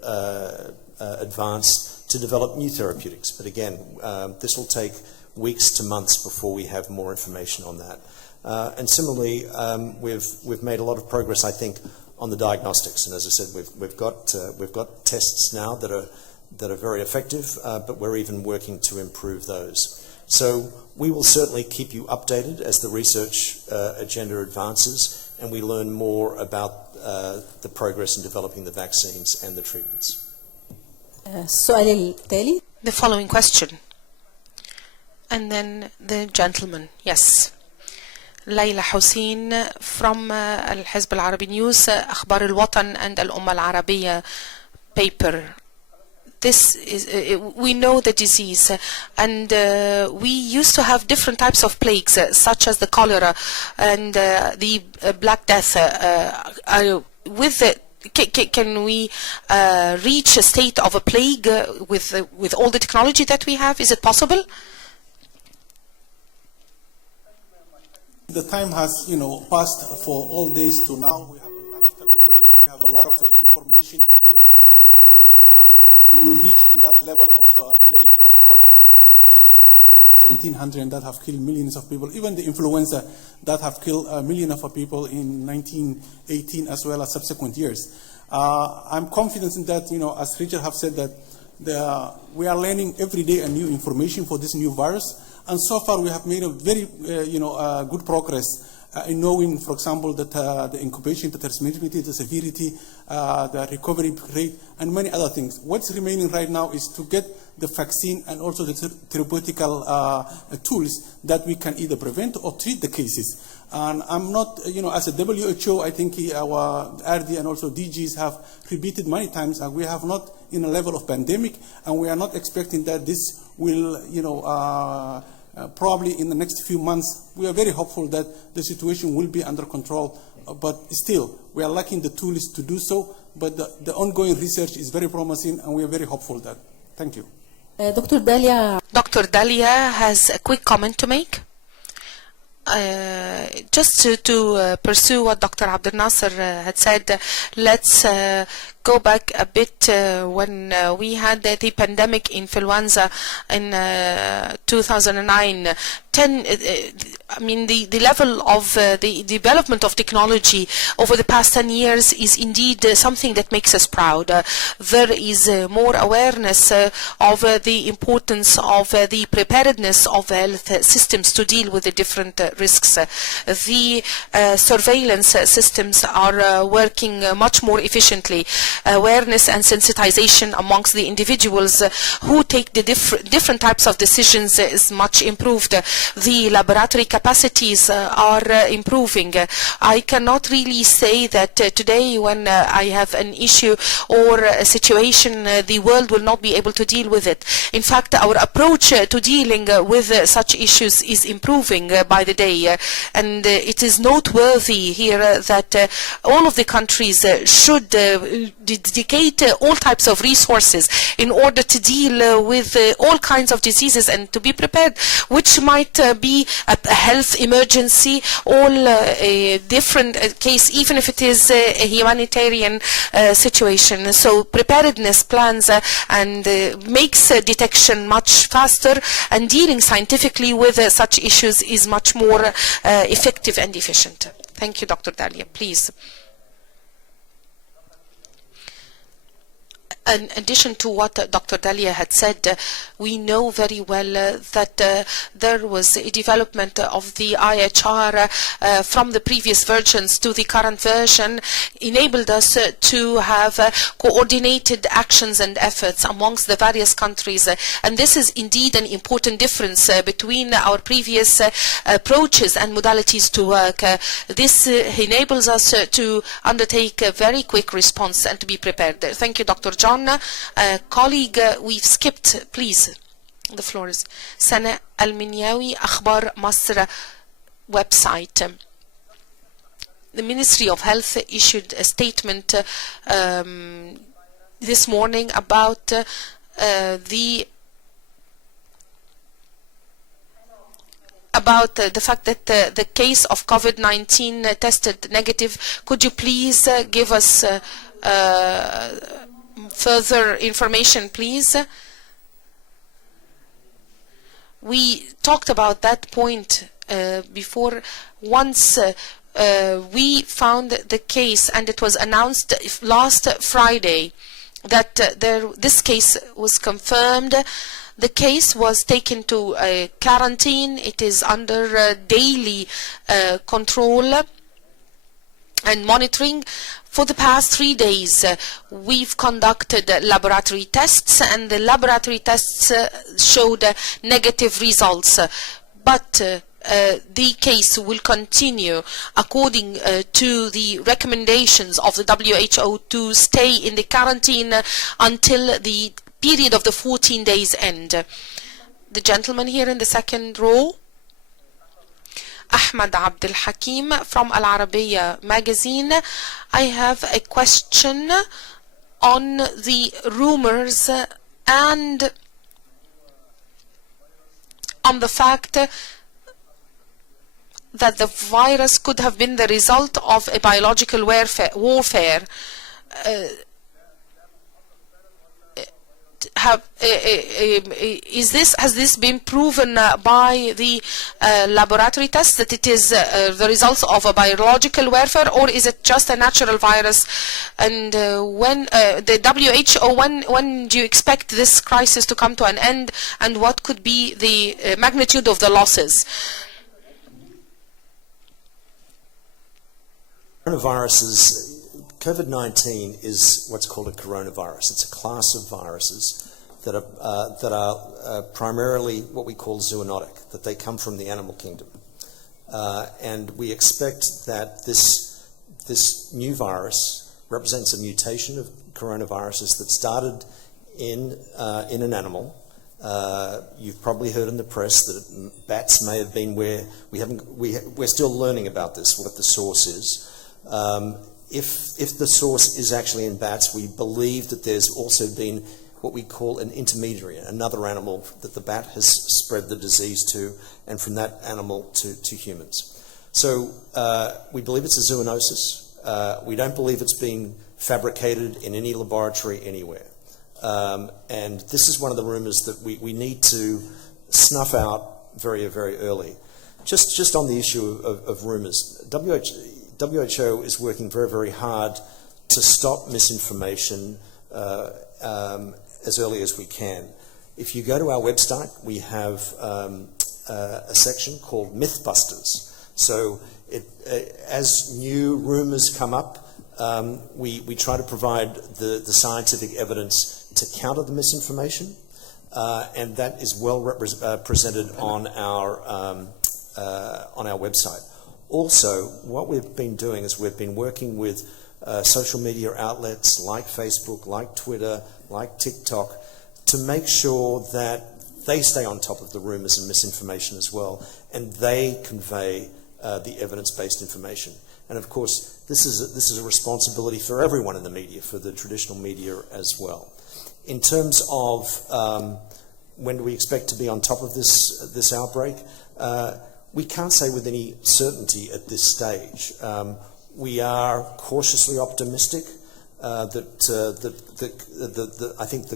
advanced to develop new therapeutics, but again, this will take weeks to months before we have more information on that. And similarly, we've made a lot of progress, I think, on the diagnostics. And as I said, we've got tests now that are very effective, but we're even working to improve those. So we will certainly keep you updated as the research agenda advances and we learn more about the progress in developing the vaccines and the treatments. The following question. And then the gentleman. Yes. Layla Hussein from Al-Hizb Al-Arabi News, أخبار الوطن and Al-Umma Al-Arabiya paper. This is, we know the disease, and we used to have different types of plagues, such as the cholera and the Black Death. Can we reach a state of a plague with all the technology that we have? Is it possible? The time has, passed for all this to now. We have a lot of technology. We have a lot of information, and I doubt that we will reach in that level of plague, of cholera, of 1800 or 1700 that have killed millions of people, even the influenza that have killed millions of people in 1918 as well as subsequent years. I'm confident in that, as Richard have said, that we are learning every day a new information for this new virus, and so far we have made a very good progress in knowing, for example, that the incubation, the transmissibility, the severity, the recovery rate, and many other things. What's remaining right now is to get the vaccine and also the therapeutical tools that we can either prevent or treat the cases. And I'm not, as a WHO, I think our RD and also DGs have repeated many times, and we have not in a level of pandemic, and we are not expecting that this will, probably in the next few months. We are very hopeful that the situation will be under control, but still, we are lacking the tools to do so, but the ongoing research is very promising, and we are very hopeful that. Thank you. Dr. Dalia. Dr. Dalia has a quick comment to make. Just to pursue what Dr. Abdel Nasser had said, let's go back a bit when we had the pandemic influenza in 2009. The level of the development of technology over the past 10 years is indeed something that makes us proud. There is more awareness of the importance of the preparedness of health systems to deal with the different risks. The surveillance systems are working much more efficiently. Awareness and sensitization amongst the individuals who take the different types of decisions is much improved. The laboratory capacities are improving. I cannot really say that today when I have an issue or a situation, the world will not be able to deal with it. In fact, our approach to dealing with such issues is improving by the day, and it is noteworthy here that all of the countries should dedicate all types of resources in order to deal with all kinds of diseases and to be prepared, which might be a health emergency, all a different case, even if it is a humanitarian situation. So preparedness plans and makes detection much faster, and dealing scientifically with such issues is much more effective and efficient. Thank you, Dr. Dalia. Please. In addition to what Dr. Dalia had said, we know very well that there was a development of the IHR from the previous versions to the current version, enabled us to have coordinated actions and efforts amongst the various countries. And this is indeed an important difference between our previous approaches and modalities to work. This enables us to undertake a very quick response and to be prepared. Thank you, Dr. John. Colleague, we've skipped, please. The floor is Sana Al-Minyawi, Akhbar Masr website. The Ministry of Health issued a statement this morning about the fact that the case of COVID-19 tested negative. Could you please give us further information, please? We talked about that point before. Once we found the case, and it was announced last Friday that this case was confirmed. The case was taken to quarantine. It is under daily control and monitoring. For the past 3 days, we've conducted laboratory tests, and the laboratory tests showed negative results. But the case will continue according to the recommendations of the WHO to stay in the quarantine until the period of the 14 days end. The gentleman here in the second row. Ahmed Abdel Hakim from Al-Arabiya magazine. I have a question on the rumors and on the fact that the virus could have been the result of a biological warfare. has this been proven by the laboratory tests that it is the results of a biological warfare, or is it just a natural virus? And when the WHO, when do you expect this crisis to come to an end, and what could be the magnitude of the losses? Coronaviruses, COVID-19 is what's called a coronavirus. It's a class of viruses that are primarily what we call zoonotic, that they come from the animal kingdom. And we expect that this new virus represents a mutation of coronaviruses that started in an animal. You've probably heard in the press that bats may have been where we're still learning about this, what the source is. If the source is actually in bats, we believe that there's also been what we call an intermediary, another animal that the bat has spread the disease to, and from that animal to humans. So we believe it's a zoonosis. We don't believe it's being fabricated in any laboratory anywhere. And this is one of the rumors that we need to snuff out very, very early. Just on the issue of rumors, WHO is working very, very hard to stop misinformation as early as we can. If you go to our website, we have a section called Mythbusters. So as new rumors come up, we try to provide the scientific evidence to counter the misinformation, and that is well presented on our website. Also, what we've been doing is we've been working with social media outlets like Facebook, like Twitter, like TikTok, to make sure that they stay on top of the rumors and misinformation as well, and they convey the evidence-based information. And of course, this is a responsibility for everyone in the media, for the traditional media as well. In terms of when do we expect to be on top of this outbreak, we can't say with any certainty at this stage. We are cautiously optimistic that I think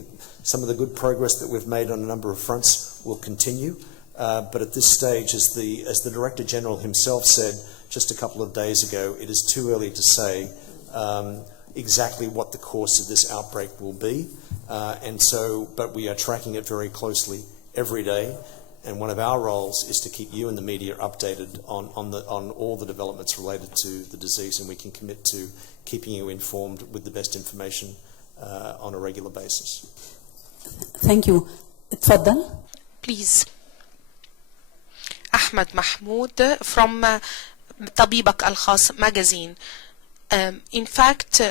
some of the good progress that we've made on a number of fronts will continue. But at this stage, as the Director General himself said just a couple of days ago, it is too early to say exactly what the course of this outbreak will be. But we are tracking it very closely every day. And one of our roles is to keep you and the media updated on all the developments related to the disease, and we can commit to keeping you informed with the best information on a regular basis. Thank you. اتفضل. Please. Ahmed Mahmoud from طبيبك الخاص magazine. In fact,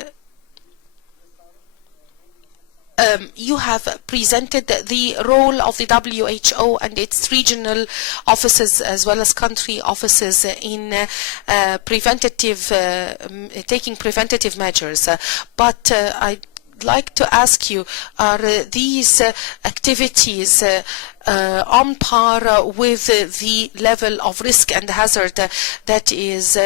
you have presented the role of the WHO and its regional offices as well as country offices in taking preventative measures. But I'd like to ask you, are these activities on par with the level of risk and hazard that is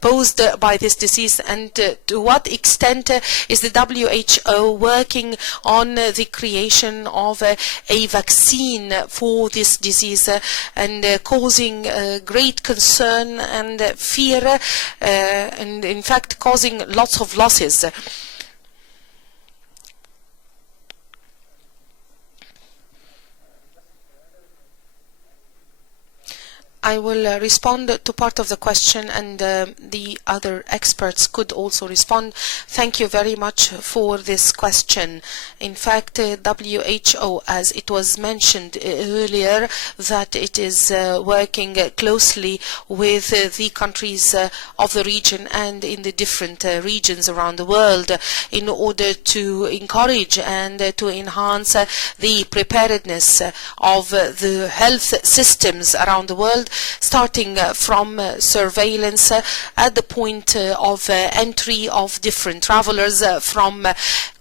posed by this disease, and to what extent is the WHO working on the creation of a vaccine for this disease and causing great concern and fear and in fact causing lots of losses? I will respond to part of the question, and the other experts could also respond. Thank you very much for this question. In fact, WHO, as it was mentioned earlier, that it is working closely with the countries of the region and in the different regions around the world in order to encourage and to enhance the preparedness of the health systems around the world, starting from surveillance at the point of entry of different travelers from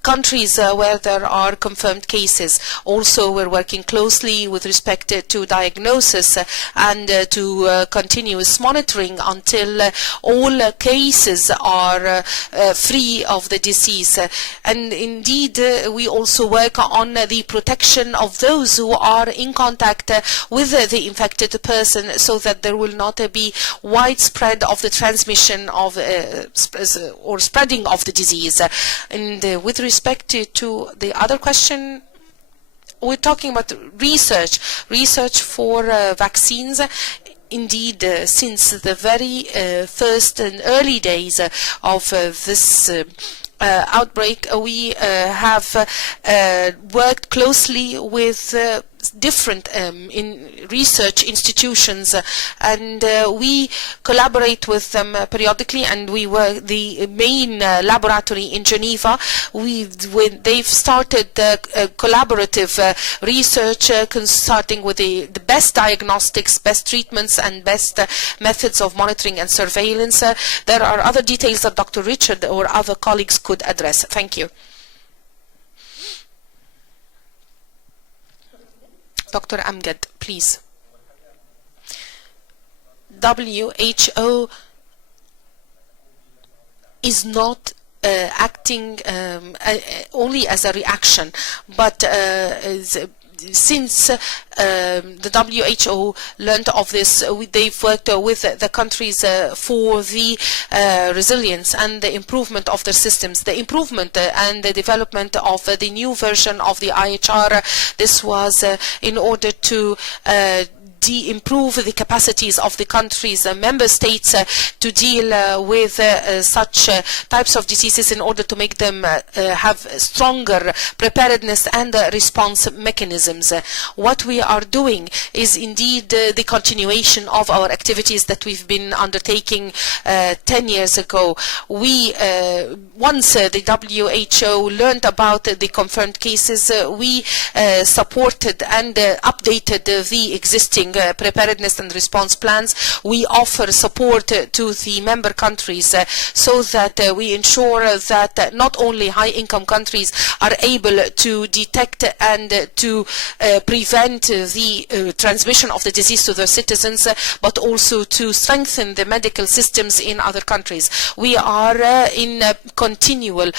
countries where there are confirmed cases. Also, we're working closely with respect to diagnosis and to continuous monitoring until all cases are free of the disease. And indeed, we also work on the protection of those who are in contact with the infected person, so that there will not be widespread of the transmission of or spreading of the disease. And with respect to the other question, we're talking about research for vaccines. Indeed, since the very first and early days of this outbreak, we have worked closely with different research institutions, and we collaborate with them periodically, and we were the main laboratory in Geneva. They've started collaborative research starting with the best diagnostics, best treatments, and best methods of monitoring and surveillance. There are other details that Dr. Richard or other colleagues could address. Thank you. Dr. Amgad, please. WHO is not acting only as a reaction, but since the WHO learned of this, they've worked with the countries for the resilience and the improvement of their systems, the improvement and the development of the new version of the IHR. This was in order to improve the capacities of the countries, member states, to deal with such types of diseases in order to make them have stronger preparedness and response mechanisms. What we are doing is indeed the continuation of our activities that we've been undertaking 10 years ago. We, once the WHO learned about the confirmed cases, we supported and updated the existing preparedness and response plans. We offer support to the member countries so that we ensure that not only high-income countries are able to detect and to prevent the transmission of the disease to their citizens, but also to strengthen the medical systems in other countries. We are in continual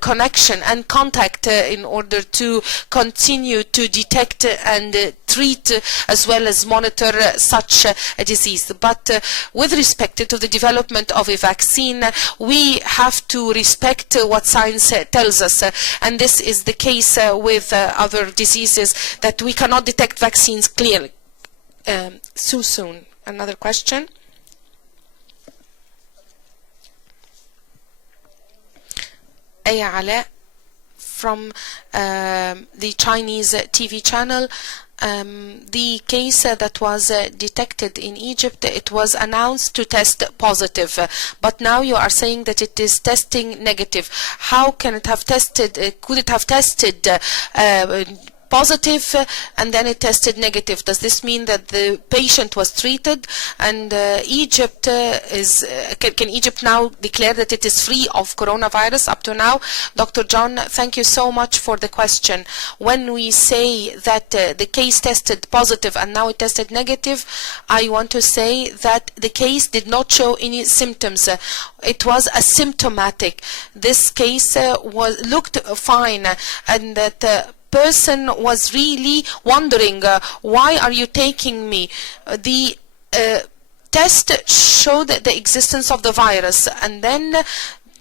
connection and contact in order to continue to detect and treat as well as monitor such a disease. But with respect to the development of a vaccine, we have to respect what science tells us, and this is the case with other diseases that we cannot detect vaccines clearly too soon. Another question? Aya Ale from the Chinese TV channel. The case that was detected in Egypt, it was announced to test positive, but now you are saying that it is testing negative. How can it have tested, could it have tested positive and then it tested negative? Does this mean that the patient was treated? And Egypt can Egypt now declare that it is free of coronavirus up to now? Dr. John, thank you so much for the question. When we say that the case tested positive and now it tested negative, I want to say that the case did not show any symptoms. It was asymptomatic. This case looked fine, and that person was really wondering, why are you taking me? The test showed the existence of the virus, and then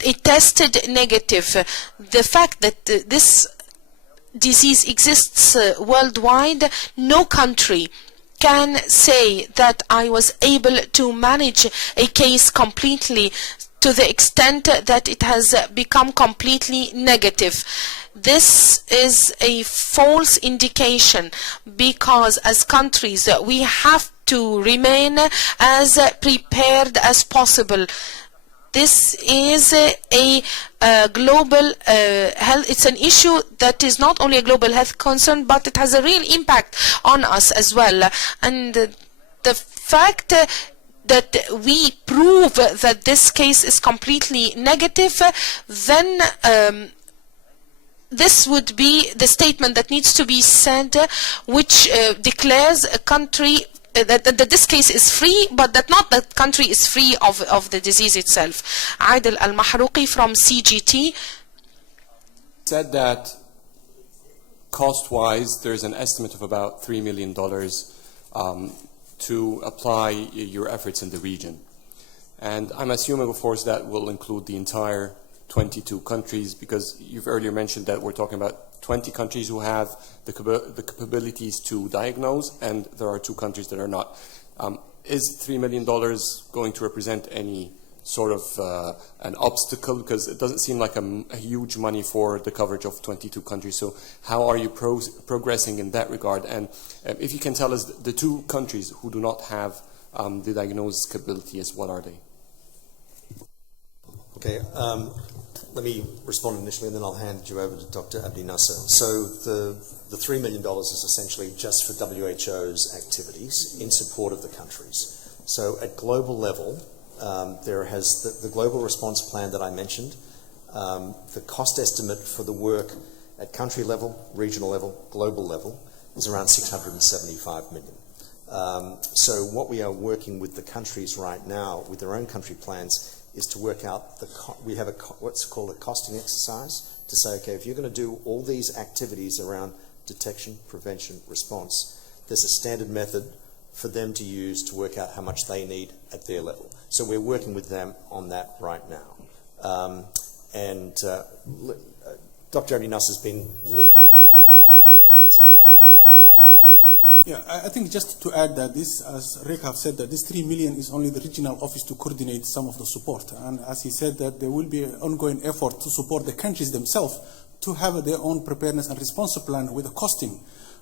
it tested negative. The fact that this disease exists worldwide, no country can say that I was able to manage a case completely to the extent that it has become completely negative. This is a false indication, because as countries we have to remain as prepared as possible. This is a global health, it's an issue that is not only a global health concern, but it has a real impact on us as well. And the fact that we prove that this case is completely negative, then this would be the statement that needs to be said, which declares a country that this case is free, but that not that country is free of the disease itself. Adil Al-Mahrouqi from CGT said that cost-wise, there's an estimate of about $3 million to apply your efforts in the region. And I'm assuming, of course, that will include the entire 22 countries, because you've earlier mentioned that we're talking about 20 countries who have the capabilities to diagnose, and there are 2 countries that are not. Is $3 million going to represent any sort of an obstacle? Because it doesn't seem like a huge money for the coverage of 22 countries. So how are you progressing in that regard? And if you can tell us the 2 countries who do not have the diagnosis capabilities, what are they? Okay, let me respond initially, and then I'll hand you over to Dr. Abdi Nasser. So the $3 million is essentially just for WHO's activities in support of the countries. So at global level, there has the global response plan that I mentioned. The cost estimate for the work at country level, regional level, global level is around $675 million. So what we are working with the countries right now, with their own country plans, is to work out we have what's called a costing exercise to say, okay, if you're going to do all these activities around detection, prevention, response, there's a standard method for them to use to work out how much they need at their level. So we're working with them on that right now. Dr. Abdi Nasser has been leading the plan and can say. Yeah, I think just to add that this, as Rick have said, that this 3 million is only the regional office to coordinate some of the support. And as he said, that there will be an ongoing effort to support the countries themselves to have their own preparedness and response plan with the costing.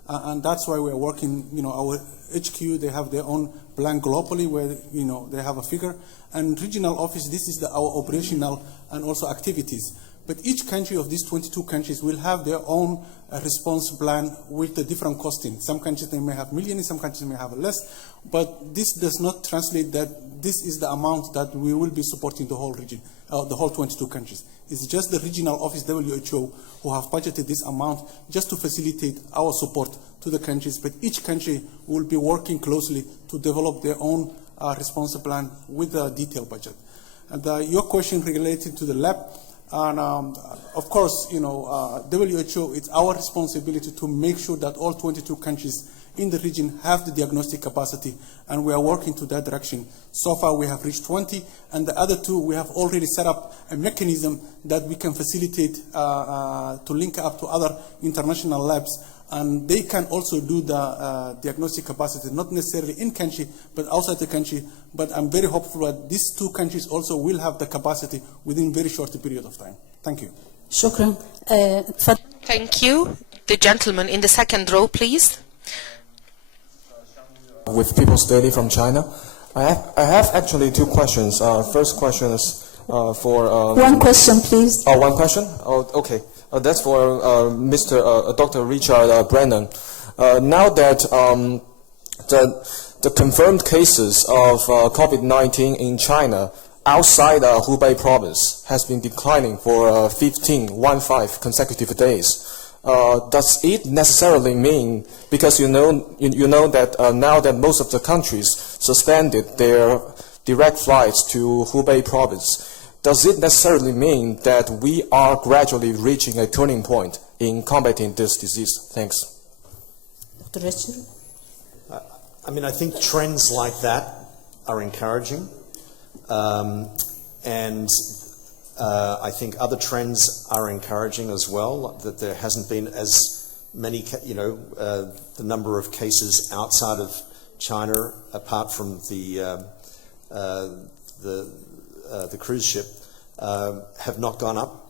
And that's why we're working, our HQ, they have their own plan globally where, they have a figure. And regional office, this is our operational and also activities. But each country of these 22 countries will have their own response plan with the different costing. Some countries, they may have millions, some countries may have less. But this does not translate that this is the amount that we will be supporting the whole region, the whole 22 countries. It's just the regional office, WHO, who have budgeted this amount just to facilitate our support to the countries. But each country will be working closely to develop their own response plan with a detailed budget. And your question related to the lab, and of course, WHO, it's our responsibility to make sure that all 22 countries in the region have the diagnostic capacity, and we are working to that direction. So far, we have reached 20, and the other 2, we have already set up a mechanism that we can facilitate to link up to other international labs, and they can also do the diagnostic capacity, not necessarily in country, but outside the country. But I'm very hopeful that these 2 countries also will have the capacity within a very short period of time. Thank you. شكرا. Thank you. The gentleman in the second row, please. With People Study from China. I have actually 2 questions. First question is for... One question, please. Oh, one question? Oh, okay. That's for Dr. Richard Brennan. Now that the confirmed cases of COVID-19 in China outside Hubei province has been declining for 15 consecutive days, does it necessarily mean, because you know that now that most of the countries suspended their direct flights to Hubei province, does it necessarily mean that we are gradually reaching a turning point in combating this disease? Thanks. Dr. Richard? I think trends like that are encouraging. I think other trends are encouraging as well, that there hasn't been as many, the number of cases outside of China, apart from the cruise ship, have not gone up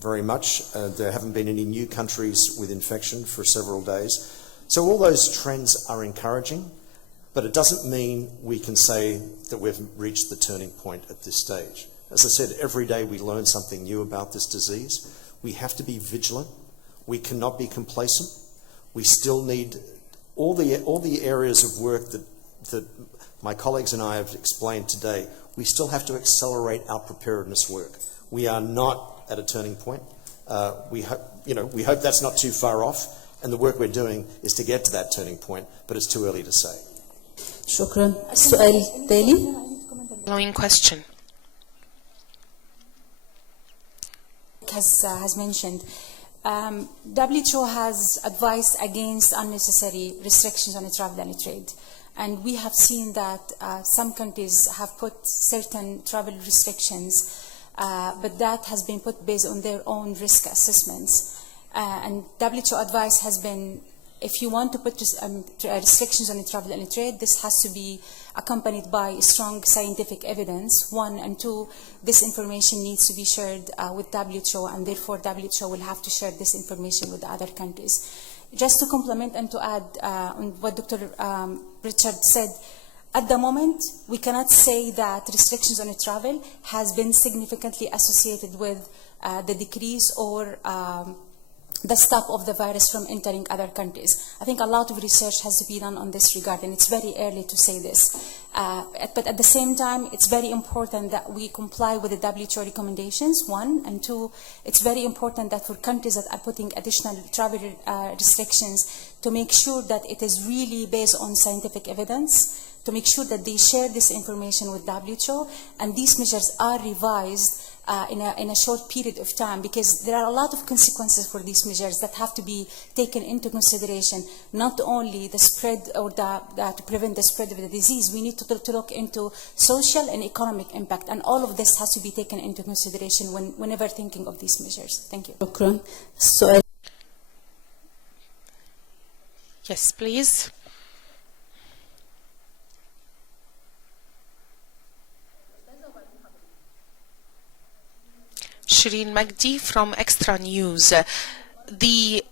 very much. There haven't been any new countries with infection for several days. So all those trends are encouraging, but it doesn't mean we can say that we've reached the turning point at this stage. As I said, every day we learn something new about this disease. We have to be vigilant. We cannot be complacent. We still need all the areas of work that my colleagues and I have explained today. We still have to accelerate our preparedness work. We are not at a turning point. we hope that's not too far off, and the work we're doing is to get to that turning point, but it's too early to say. شكرا. السؤال التالي. Following question. Has mentioned, WHO has advised against unnecessary restrictions on travel and trade. And we have seen that some countries have put certain travel restrictions, but that has been put based on their own risk assessments. And WHO advice has been, if you want to put restrictions on travel and trade, this has to be accompanied by strong scientific evidence, one, and two, this information needs to be shared with WHO, and therefore WHO will have to share this information with the other countries. Just to complement and to add on what Dr. Richard said, at the moment, we cannot say that restrictions on travel has been significantly associated with the decrease or the stop of the virus from entering other countries. I think a lot of research has to be done on this regard, and it's very early to say this. But at the same time, it's very important that we comply with the WHO recommendations, one, and two, it's very important that for countries that are putting additional travel restrictions, to make sure that it is really based on scientific evidence, to make sure that they share this information with WHO, and these measures are revised in a short period of time, because there are a lot of consequences for these measures that have to be taken into consideration, not only the spread or to prevent the spread of the disease. We need to look into social and economic impact, and all of this has to be taken into consideration whenever thinking of these measures. Thank you. شكرا. السؤال. Yes, please. Shireen Magdi from Extra News. The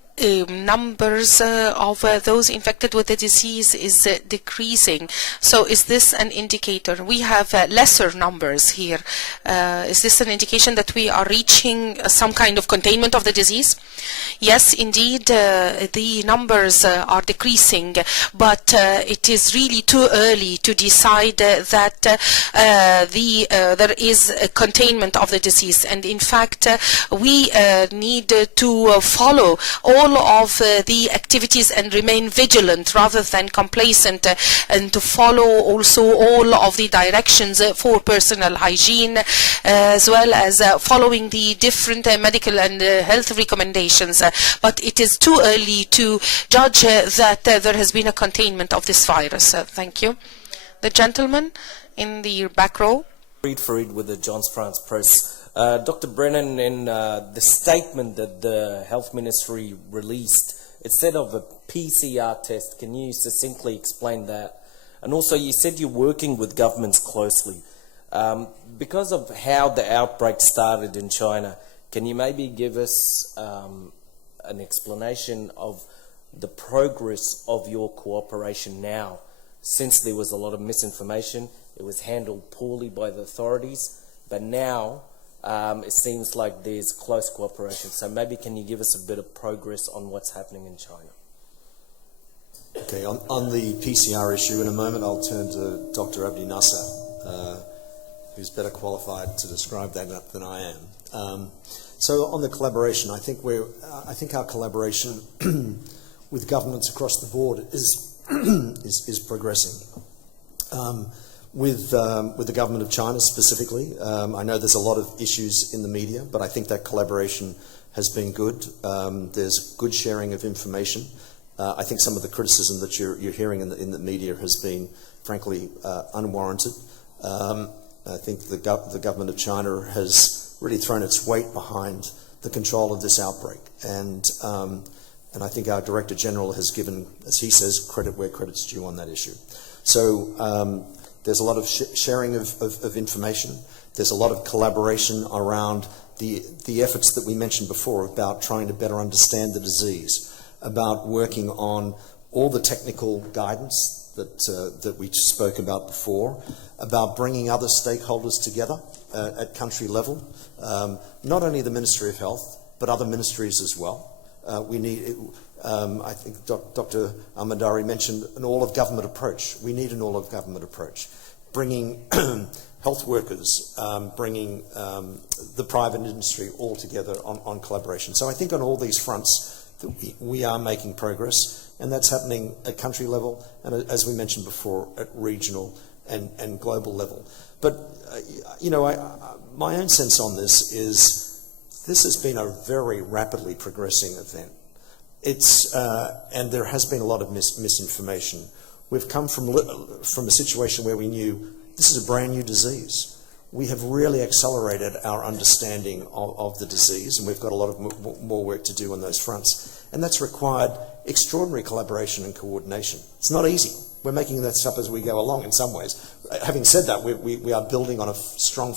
numbers of those infected with the disease is decreasing. So is this an indicator? We have lesser numbers here. Is this an indication that we are reaching some kind of containment of the disease? Yes, indeed, the numbers are decreasing, but it is really too early to decide that there is a containment of the disease. And in fact, we need to follow all of the activities and remain vigilant rather than complacent, and to follow also all of the directions for personal hygiene, as well as following the different medical and health recommendations. But it is too early to judge that there has been a containment of this virus. Thank you. The gentleman in the back row. Read Farid with the Johns France Press. Dr. Brennan, in the statement that the Health Ministry released, it said of a PCR test. Can you succinctly explain that? And also, you said you're working with governments closely. Because of how the outbreak started in China, can you maybe give us an explanation of the progress of your cooperation now? Since there was a lot of misinformation, it was handled poorly by the authorities, but now it seems like there's close cooperation. So maybe can you give us a bit of progress on what's happening in China? Okay, on the PCR issue, in a moment I'll turn to Dr. Abdi Nasser, who's better qualified to describe that than I am. So on the collaboration, I think our collaboration with governments across the board is progressing. With the government of China specifically, I know there's a lot of issues in the media, but I think that collaboration has been good. There's good sharing of information. I think some of the criticism that you're hearing in the media has been, frankly, unwarranted. I think the government of China has really thrown its weight behind the control of this outbreak, and I think our Director General has given, as he says, credit where credit's due on that issue. So there's a lot of sharing of information. There's a lot of collaboration around the efforts that we mentioned before about trying to better understand the disease, about working on all the technical guidance that we spoke about before, about bringing other stakeholders together at country level, not only the Ministry of Health, but other ministries as well. We need, I think Dr. Ahmadari mentioned an all-of-government approach. We need an all-of-government approach. bringing health workers, bringing the private industry all together on collaboration. So I think on all these fronts that we are making progress, and that's happening at country level and, as we mentioned before, at regional and global level. But, my own sense on this is this has been a very rapidly progressing event. And there has been a lot of misinformation. We've come from a situation where we knew this is a brand new disease. We have really accelerated our understanding of the disease, and we've got a lot of more work to do on those fronts. And that's required extraordinary collaboration and coordination. It's not easy. We're making that up as we go along in some ways. Having said that, we are building on a strong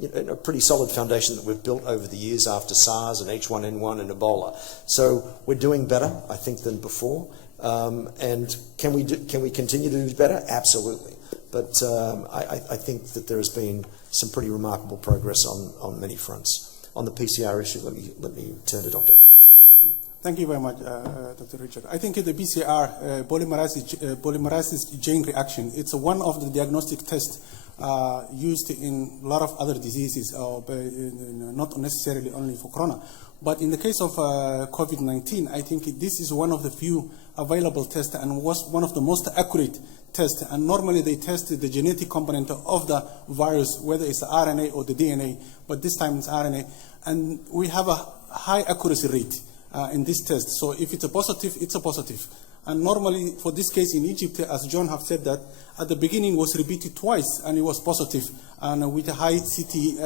a pretty solid foundation that we've built over the years after SARS and H1N1 and Ebola. So we're doing better, I think, than before. And can we continue to do better? Absolutely. But I think that there has been some pretty remarkable progress on many fronts. On the PCR issue, let me turn to Dr. Thank you very much, Dr. Richard. I think the PCR, polymerase chain reaction, it's one of the diagnostic tests used in a lot of other diseases, not necessarily only for corona. But in the case of COVID-19, I think this is one of the few available tests and was one of the most accurate tests. And normally they test the genetic component of the virus, whether it's the RNA or the DNA, but this time it's RNA. And we have a high accuracy rate in this test. So if it's a positive, it's a positive. And normally, for this case in Egypt, as John have said that, at the beginning was repeated twice, and it was positive, and with a high CT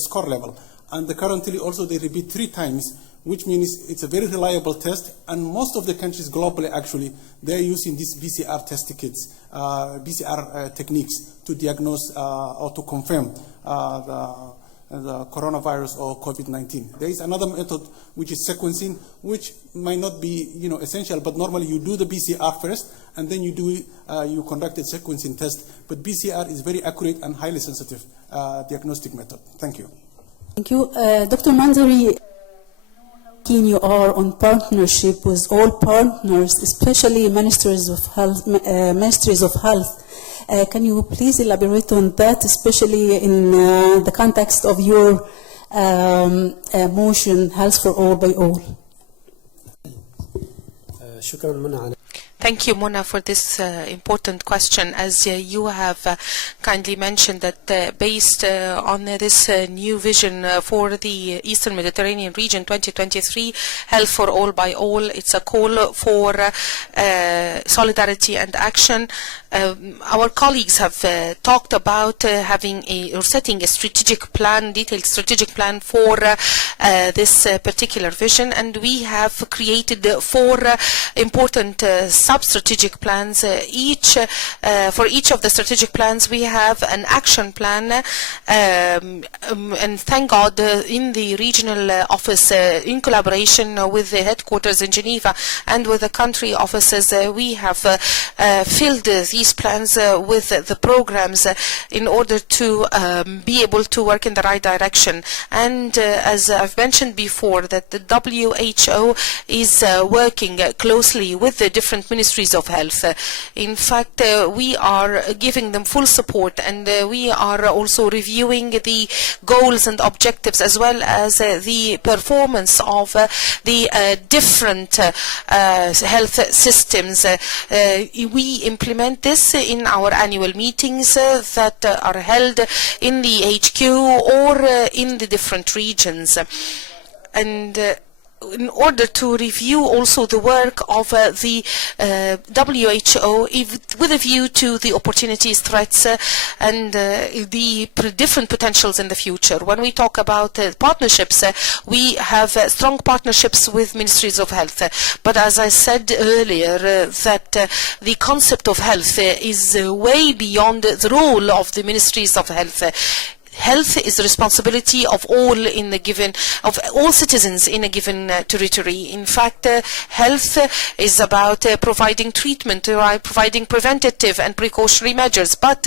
score level. And currently also they repeat 3 times, which means it's a very reliable test. And most of the countries globally, actually, they're using these PCR test kits, PCR techniques to diagnose or to confirm the coronavirus or COVID-19. There is another method which is sequencing, which might not be essential, but normally you do the PCR first, and then you conduct a sequencing test. But PCR is very accurate and highly sensitive diagnostic method. Thank you. Thank you. Dr. Manzari, you are on partnership with all partners, especially Ministries of Health. Can you please elaborate on that, especially in the context of your motion, Health for All by All? Thank you, Mona, for this important question. As you have kindly mentioned that based on this new vision for the Eastern Mediterranean region 2023, Health for All by All, it's a call for solidarity and action. Our colleagues have talked about setting a strategic plan, detailed strategic plan for this particular vision, and we have created 4 important sub-strategic plans. For each of the strategic plans, we have an action plan, and thank God in the regional office, in collaboration with the headquarters in Geneva and with the country offices, we have filled these plans with the programs in order to be able to work in the right direction. And as I've mentioned before, that the WHO is working closely with the different ministries of health. In fact, we are giving them full support, and we are also reviewing the goals and objectives as well as the performance of the different health systems. We implement this in our annual meetings that are held in the HQ or in the different regions. And in order to review also the work of the WHO with a view to the opportunities, threats, and the different potentials in the future. When we talk about partnerships, we have strong partnerships with Ministries of Health. But as I said earlier, that the concept of health is way beyond the role of the Ministries of Health. health is the responsibility of all citizens in a given territory. In fact, health is about providing treatment, providing preventative and precautionary measures. But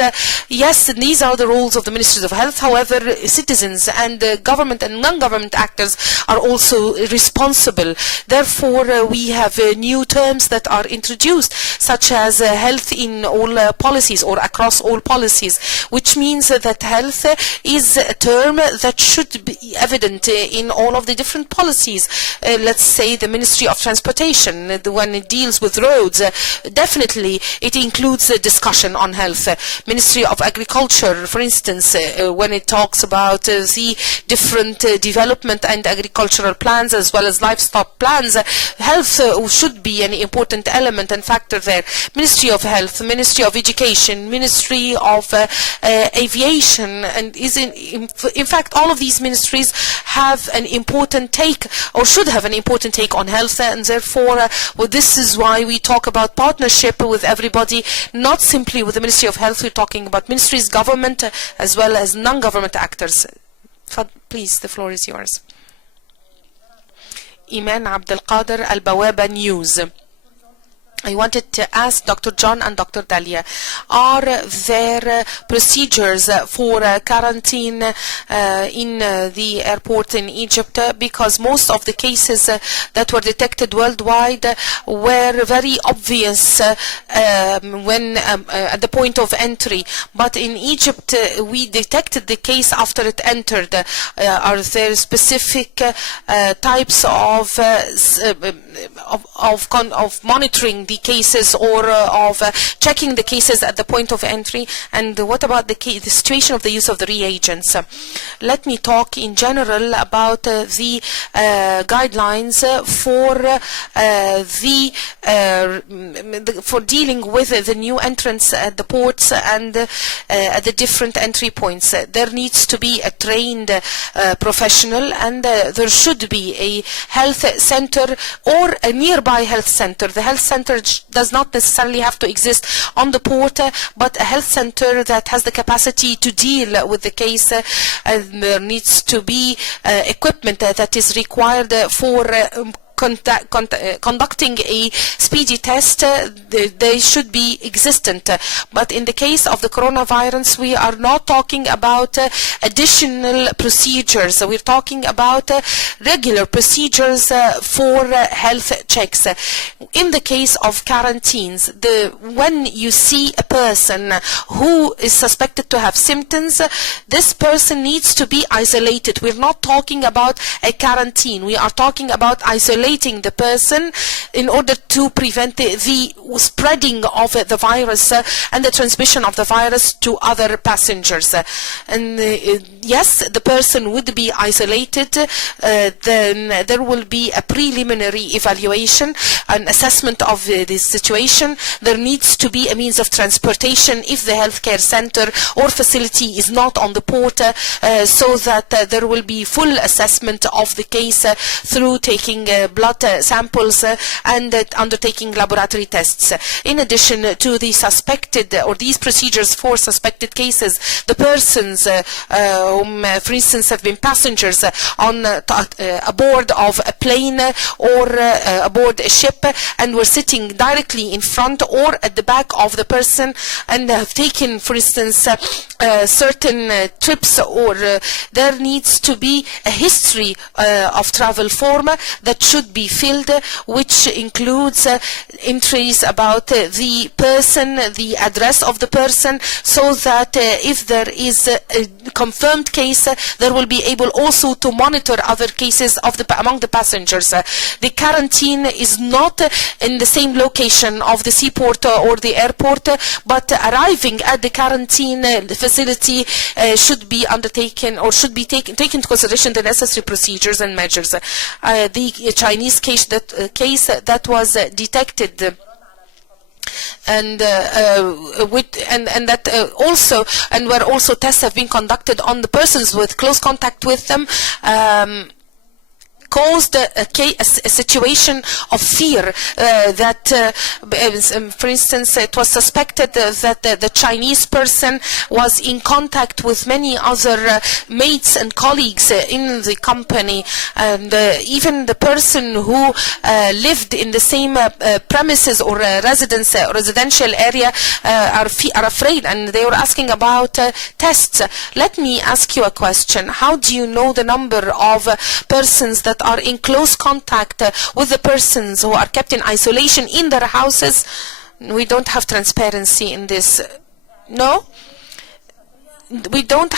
yes, these are the roles of the Ministries of Health. However, citizens and government and non-government actors are also responsible. Therefore, we have new terms that are introduced, such as health in all policies or across all policies, which means that health is a term that should be evident in all of the different policies. Let's say the Ministry of Transportation, when it deals with roads, definitely it includes a discussion on health. Ministry of Agriculture, for instance, when it talks about the different development and agricultural plans as well as livestock plans, health should be an important element and factor there. Ministry of Health, Ministry of Education, Ministry of Aviation, and in fact all of these ministries have an important take, or should have an important take on health, and therefore this is why we talk about partnership with everybody, not simply with the Ministry of Health. We're talking about ministries, government, as well as non-government actors. Please, the floor is yours. Iman Abdel Qadir, Al-Bawaba News. I wanted to ask Dr. John and Dr. Dalia, are there procedures for quarantine in the airport in Egypt? Because most of the cases that were detected worldwide were very obvious when at the point of entry. But in Egypt, we detected the case after it entered. Are there specific types of monitoring the cases or of checking the cases at the point of entry? And what about the situation of the use of the reagents? Let me talk in general about the guidelines for dealing with the new entrants at the ports and at the different entry points. There needs to be a trained professional, and there should be a health center or a nearby health center. The health center does not necessarily have to exist on the port, but a health center that has the capacity to deal with the case. And there needs to be equipment that is required for conducting a speedy test. They should be existent. But in the case of the coronavirus, we are not talking about additional procedures. We're talking about regular procedures for health checks. In the case of quarantines, when you see a person who is suspected to have symptoms, this person needs to be isolated. We're not talking about a quarantine. We are talking about isolating the person in order to prevent the spreading of the virus and the transmission of the virus to other passengers. And yes, the person would be isolated. Then there will be a preliminary evaluation, an assessment of this situation. There needs to be a means of transportation if the healthcare center or facility is not on the port, so that there will be full assessment of the case through taking blood samples and undertaking laboratory tests. In addition to the suspected or these procedures for suspected cases, the persons whom, for instance, have been passengers on aboard of a plane or aboard a ship and were sitting directly in front or at the back of the person and have taken, for instance, certain trips, or there needs to be a history of travel form that should be filled, which includes entries about the person, the address of the person, so that if there is a confirmed case, there will be able also to monitor other cases of among the passengers. The quarantine is not in the same location of the seaport or the airport, but arriving at the quarantine facility should be undertaken, or should be taken into consideration the necessary procedures and measures. The Chinese case that was detected, and that also, and where also tests have been conducted on the persons with close contact with them, caused a situation of fear that, for instance, it was suspected that the Chinese person was in contact with many other mates and colleagues in the company, and even the person who lived in the same premises or residential area are afraid, and they were asking about tests. Let me ask you a question. How do you know the number of persons that are in close contact with the persons who are kept in isolation in their houses? We don't have transparency in this. No? We don't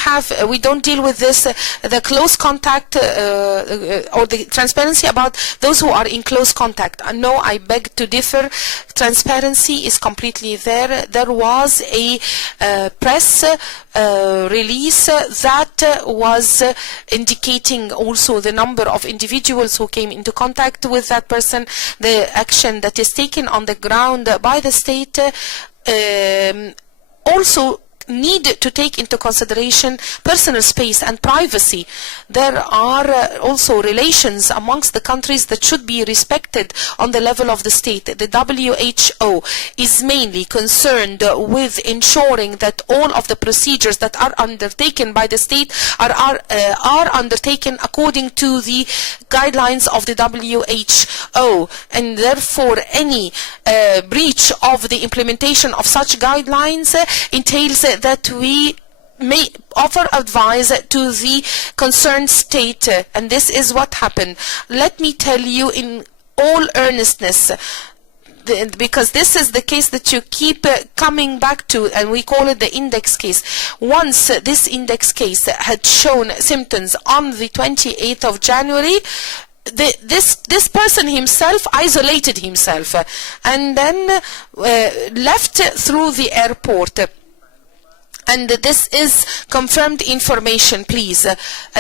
deal with this, the close contact or the transparency about those who are in close contact. No, I beg to differ. Transparency is completely there. There was a press release that was indicating also the number of individuals who came into contact with that person, the action that is taken on the ground by the state, also need to take into consideration personal space and privacy. There are also relations amongst the countries that should be respected on the level of the state. The WHO is mainly concerned with ensuring that all of the procedures that are undertaken by the state are undertaken according to the guidelines of the WHO, and therefore any breach of the implementation of such guidelines entails that we may offer advice to the concerned state, and this is what happened. Let me tell you in all earnestness, because this is the case that you keep coming back to, and we call it the index case. Once this index case had shown symptoms on the 28th of January, this person himself isolated himself and then left through the airport. And this is confirmed information, please.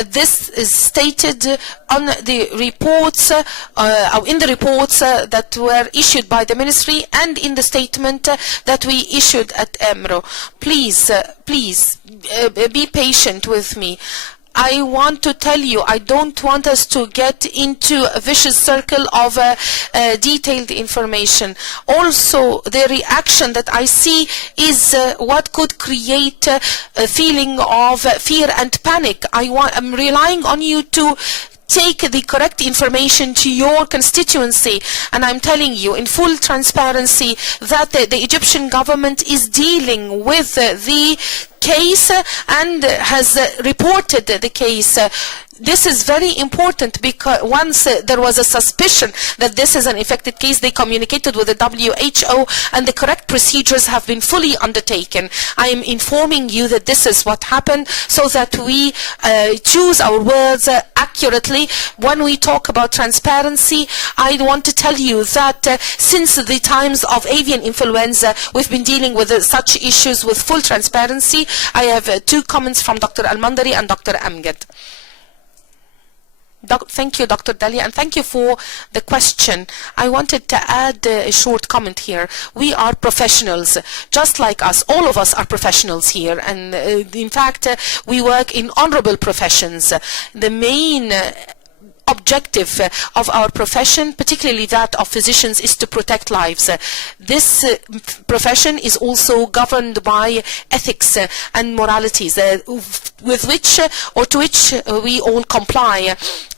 This is stated on the reports, in the reports that were issued by the ministry and in the statement that we issued at EMRO. Please, be patient with me. I want to tell you, I don't want us to get into a vicious circle of detailed information. Also, the reaction that I see is what could create a feeling of fear and panic. I'm relying on you to take the correct information to your constituency, and I'm telling you in full transparency that the Egyptian government is dealing with the case and has reported the case. This is very important because once there was a suspicion that this is an infected case, they communicated with the WHO and the correct procedures have been fully undertaken. I am informing you that this is what happened so that we choose our words accurately. When we talk about transparency, I want to tell you that since the times of avian influenza, we've been dealing with such issues with full transparency. I have two comments from Dr. Al-Mandari and Dr. Amgad. Thank you, Dr. Dalia, and thank you for the question. I wanted to add a short comment here. We are professionals, just like us. All of us are professionals here, and in fact, we work in honorable professions. The main objective of our profession, particularly that of physicians, is to protect lives. This profession is also governed by ethics and moralities with which or to which we all comply.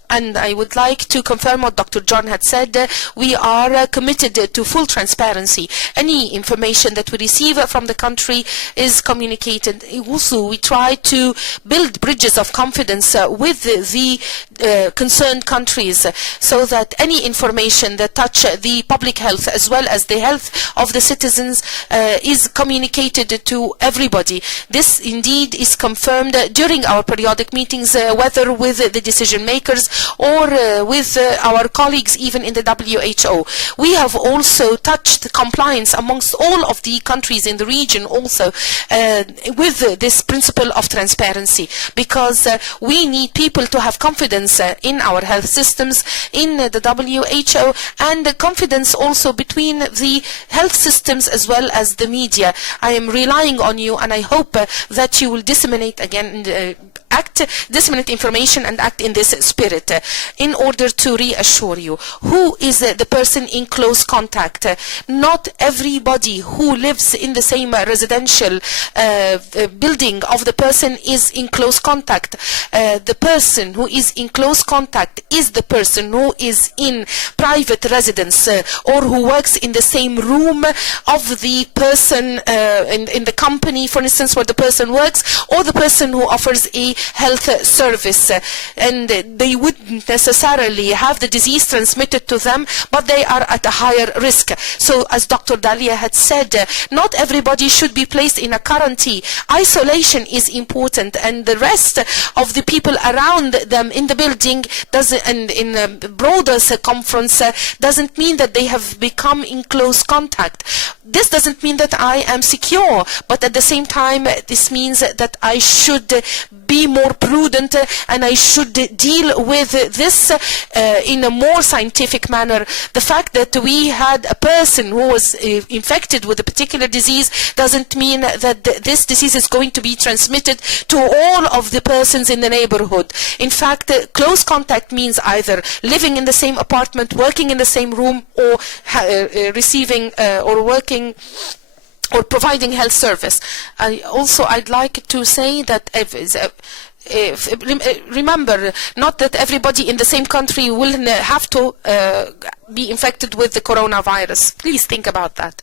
And I would like to confirm what Dr. John had said. We are committed to full transparency. Any information that we receive from the country is communicated. Also, we try to build bridges of confidence with the concerned countries so that any information that touch the public health as well as the health of the citizens is communicated to everybody. This indeed is confirmed during our periodic meetings, whether with the decision makers or with our colleagues even in the WHO. We have also touched compliance amongst all of the countries in the region also with this principle of transparency, because we need people to have confidence in our health systems, in the WHO, and confidence also between the health systems as well as the media. I am relying on you, and I hope that you will disseminate again disseminate information and act in this spirit. In order to reassure you, who is the person in close contact? Not everybody who lives in the same residential building of the person is in close contact. The person who is in close contact is the person who is in private residence or who works in the same room of the person in the company, for instance, where the person works, or the person who offers a health service. And they wouldn't necessarily have the disease transmitted to them, but they are at a higher risk. So as Dr. Dalia had said, not everybody should be placed in a quarantine. Isolation is important, and the rest of the people around them in the building doesn't, and in a broader circumference, doesn't mean that they have become in close contact. This doesn't mean that I am secure, but at the same time, this means that I should be more prudent and I should deal with this in a more scientific manner. The fact that we had a person who was infected with a particular disease doesn't mean that this disease is going to be transmitted to all of the persons in the neighborhood. In fact, close contact means either living in the same apartment, working in the same room, or receiving or working or providing health service. I'd like to say that remember, not that everybody in the same country will have to be infected with the coronavirus. Please think about that.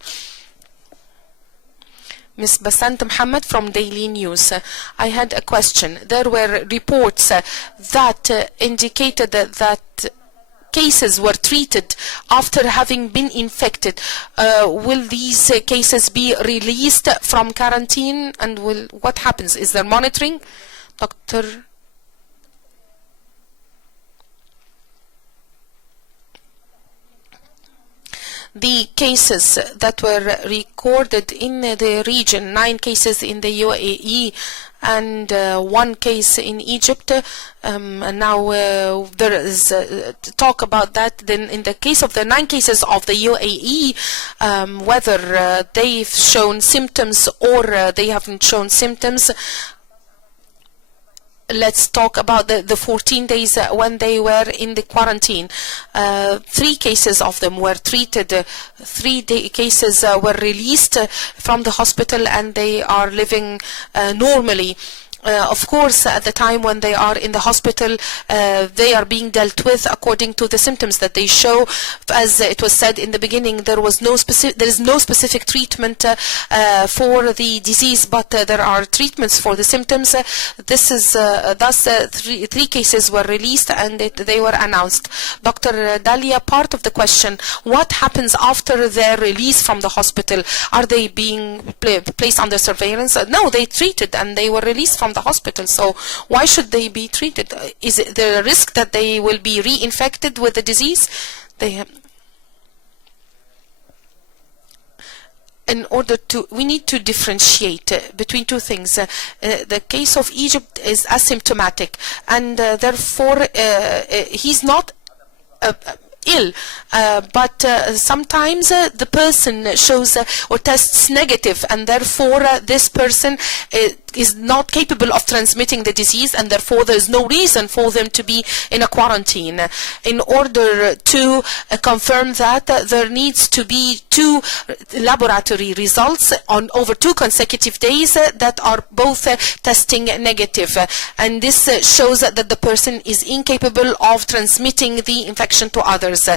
Ms. Basant Muhammad from Daily News. I had a question. There were reports that indicated that cases were treated after having been infected. Will these cases be released from quarantine, and what happens? Is there monitoring? Dr. The cases that were recorded in the region, 9 cases in the UAE and 1 case in Egypt, and now there is talk about that. Then in the case of the 9 cases of the UAE, whether they've shown symptoms or they haven't shown symptoms, let's talk about the 14 days when they were in the quarantine. 3 cases of them were treated. 3 cases were released from the hospital, and they are living normally. Of course, at the time when they are in the hospital, they are being dealt with according to the symptoms that they show. As it was said in the beginning, there is no specific treatment for the disease, but there are treatments for the symptoms. This is thus 3 cases were released, and they were announced. Dr. Dalia, part of the question: what happens after their release from the hospital? Are they being placed under surveillance? No, they treated and they were released from the hospital. So why should they be treated? Is it the risk that they will be reinfected with the disease? We need to differentiate between 2 things. The case of Egypt is asymptomatic, and therefore he's not ill, but sometimes the person shows or tests negative, and therefore this person is not capable of transmitting the disease, and therefore there is no reason for them to be in a quarantine. In order to confirm that, there needs to be 2 laboratory results on over 2 consecutive days that are both testing negative, and this shows that the person is incapable of transmitting the infection to others.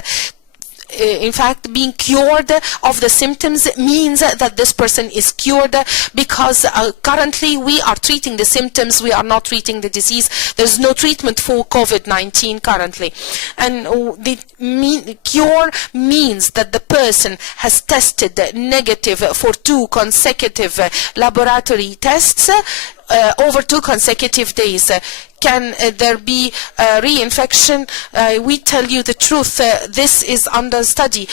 In fact, being cured of the symptoms means that this person is cured, because currently we are treating the symptoms, we are not treating the disease. There's no treatment for COVID-19 currently. And the cure means that the person has tested negative for 2 consecutive laboratory tests over 2 consecutive days. Can there be reinfection? We tell you the truth. This is under study.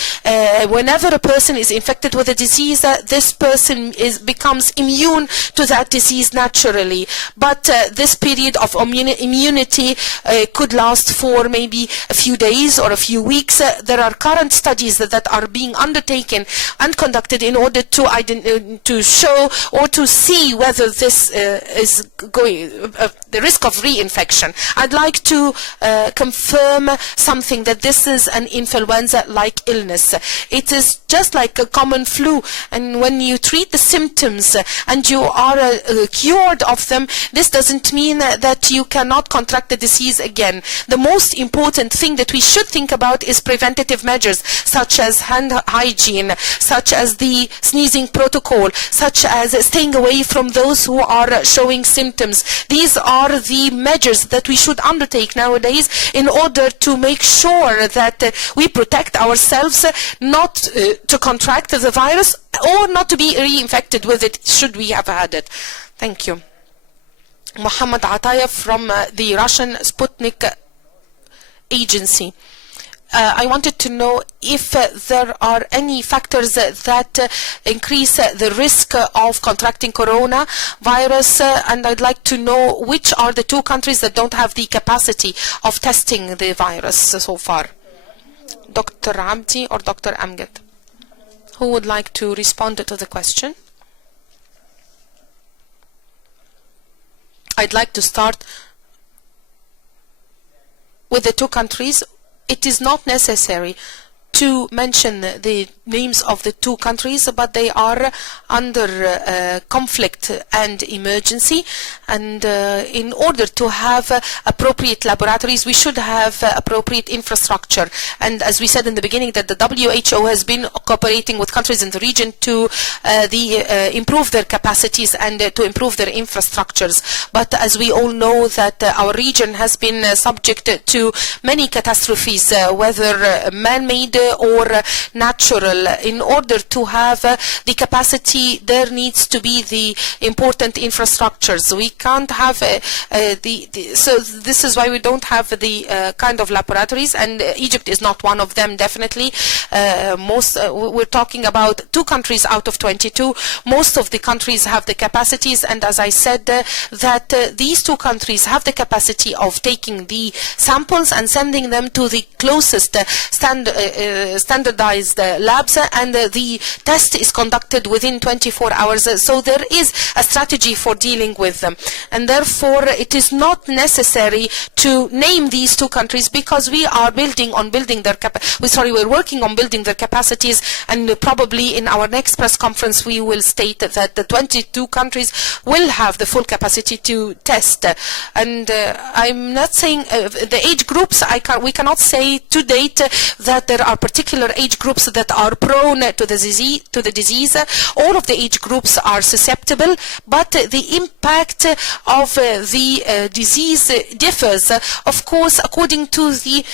Whenever a person is infected with a disease, this person becomes immune to that disease naturally. But this period of immunity could last for maybe a few days or a few weeks. There are current studies that are being undertaken and conducted in order to show or to see whether this is going, the risk of reinfection. I'd like to confirm something, that this is an influenza-like illness. It is just like a common flu, and when you treat the symptoms and you are cured of them, this doesn't mean that you cannot contract the disease again. The most important thing that we should think about is preventative measures, such as hand hygiene, such as the sneezing protocol, such as staying away from those who are showing symptoms. These are the measures that we should undertake nowadays in order to make sure that we protect ourselves not to contract the virus or not to be reinfected with it should we have had it. Thank you. Muhammad Ataya from the Russian Sputnik agency. I wanted to know if there are any factors that increase the risk of contracting coronavirus, and I'd like to know which are the two countries that don't have the capacity of testing the virus so far. Dr. Abdi or Dr. Amgad? Who would like to respond to the question? I'd like to start with the two countries. It is not necessary to mention the names of the two countries, but they are under conflict and emergency, and in order to have appropriate laboratories, we should have appropriate infrastructure. And as we said in the beginning, that the WHO has been cooperating with countries in the region to improve their capacities and to improve their infrastructures. But as we all know, that our region has been subject to many catastrophes, whether man-made or natural. In order to have the capacity, there needs to be the important infrastructures. We can't have so this is why we don't have the kind of laboratories, and Egypt is not one of them, definitely. We're talking about 2 countries out of 22. Most of the countries have the capacities, and as I said, that these 2 countries have the capacity of taking the samples and sending them to the closest standardized labs, and the test is conducted within 24 hours. So there is a strategy for dealing with them, and therefore it is not necessary to name these 2 countries, because we are working on building their capacities, and probably in our next press conference we will state that the 22 countries will have the full capacity to test. And I'm not saying the age groups, we cannot say to date that there are particular age groups that are prone to the disease. All of the age groups are susceptible, but the impact of the disease differs, of course, according to the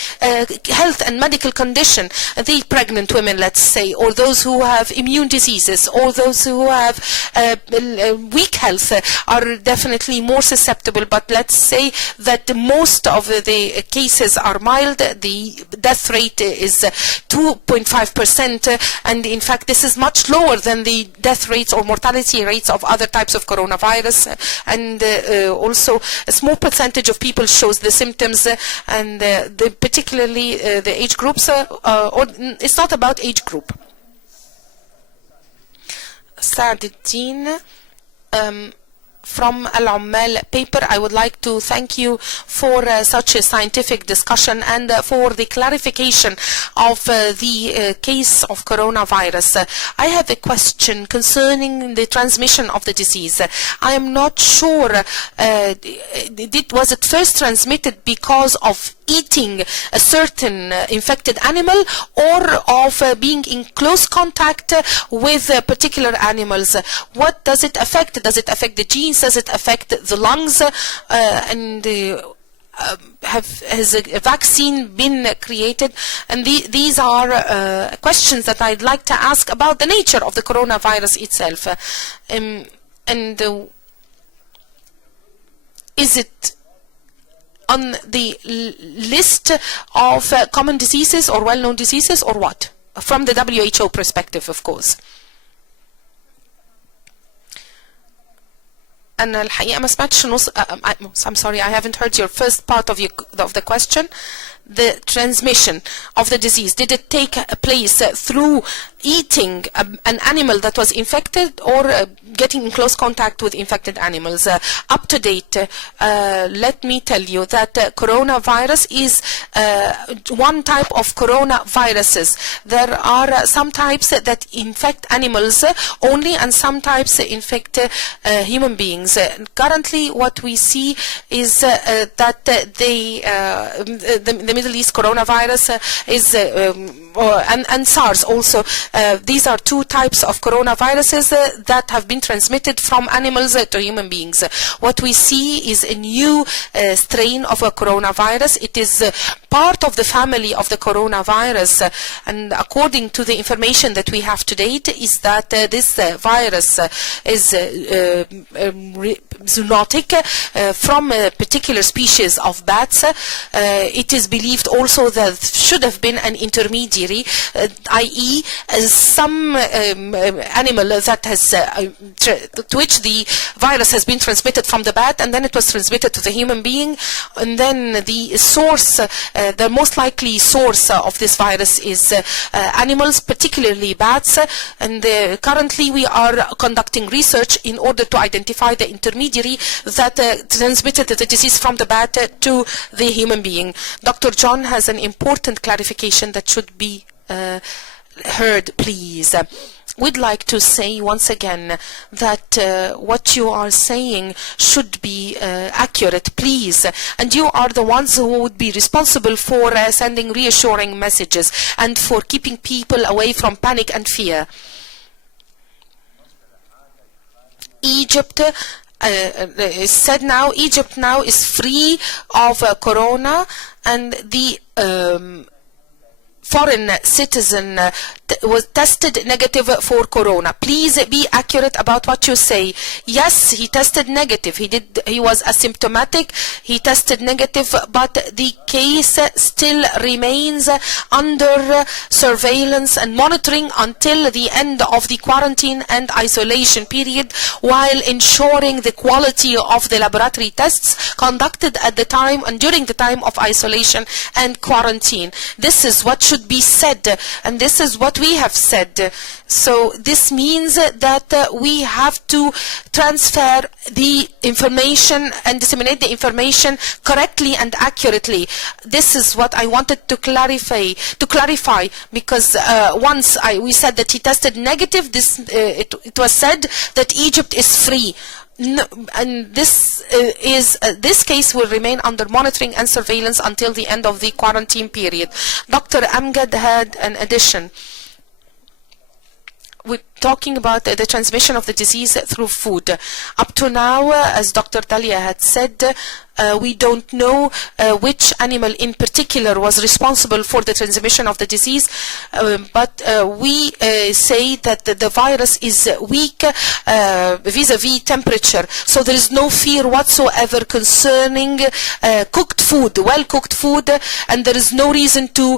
health and medical condition. The pregnant women, let's say, or those who have immune diseases, or those who have weak health are definitely more susceptible. But let's say that most of the cases are mild. The death rate is 2.5%, and in fact this is much lower than the death rates or mortality rates of other types of coronavirus, and also a small percentage of people shows the symptoms, and particularly the age groups, or it's not about age group. Sa'd-Din, from Al-Ummal paper, I would like to thank you for such a scientific discussion and for the clarification of the case of coronavirus. I have a question concerning the transmission of the disease. I am not sure, was it first transmitted because of eating a certain infected animal, or of being in close contact with particular animals? What does it affect? Does it affect the genes? Does it affect the lungs? And has a vaccine been created? And these are questions that I'd like to ask about the nature of the coronavirus itself. Is it on the list of common diseases or well-known diseases, or what? From the WHO perspective, of course. أنا الحقيقة ما سمعتش نص. I'm sorry, I haven't heard your first part of the question. The transmission of the disease, did it take place through eating an animal that was infected or getting in close contact with infected animals. Up to date, let me tell you that coronavirus is one type of coronaviruses. There are some types that infect animals only, and some types infect human beings. Currently, what we see is that the Middle East coronavirus is and SARS also. These are two types of coronaviruses that have been transmitted from animals to human beings. What we see is a new strain of a coronavirus. It is part of the family of the coronavirus, and according to the information that we have to date, is that this virus is zoonotic from a particular species of bats. It is believed also that should have been an intermediary, i.e. some animal that has to which the virus has been transmitted from the bat, and then it was transmitted to the human being, and then the source, the most likely source of this virus is animals, particularly bats, and currently we are conducting research in order to identify the intermediary that transmitted the disease from the bat to the human being. Dr. John has an important clarification that should be heard, please. We'd like to say once again that what you are saying should be accurate, please. And you are the ones who would be responsible for sending reassuring messages and for keeping people away from panic and fear. Egypt is said now, Egypt now is free of corona, and the foreign citizen was tested negative for corona. Please be accurate about what you say. Yes, he tested negative. He was asymptomatic. He tested negative, but the case still remains under surveillance and monitoring until the end of the quarantine and isolation period, while ensuring the quality of the laboratory tests conducted at the time and during the time of isolation and quarantine. This is what should be said, and this is what we have said. So this means that we have to transfer the information and disseminate the information correctly and accurately. This is what I wanted to clarify, because once we said that he tested negative, it was said that Egypt is free. No, and this case will remain under monitoring and surveillance until the end of the quarantine period. Dr. Amgad had an addition. We're talking about the transmission of the disease through food. Up to now, as Dr. Dalia had said, we don't know which animal in particular was responsible for the transmission of the disease, but we say that the virus is weak vis-a-vis temperature. So there is no fear whatsoever concerning cooked food, well-cooked food, and there is no reason to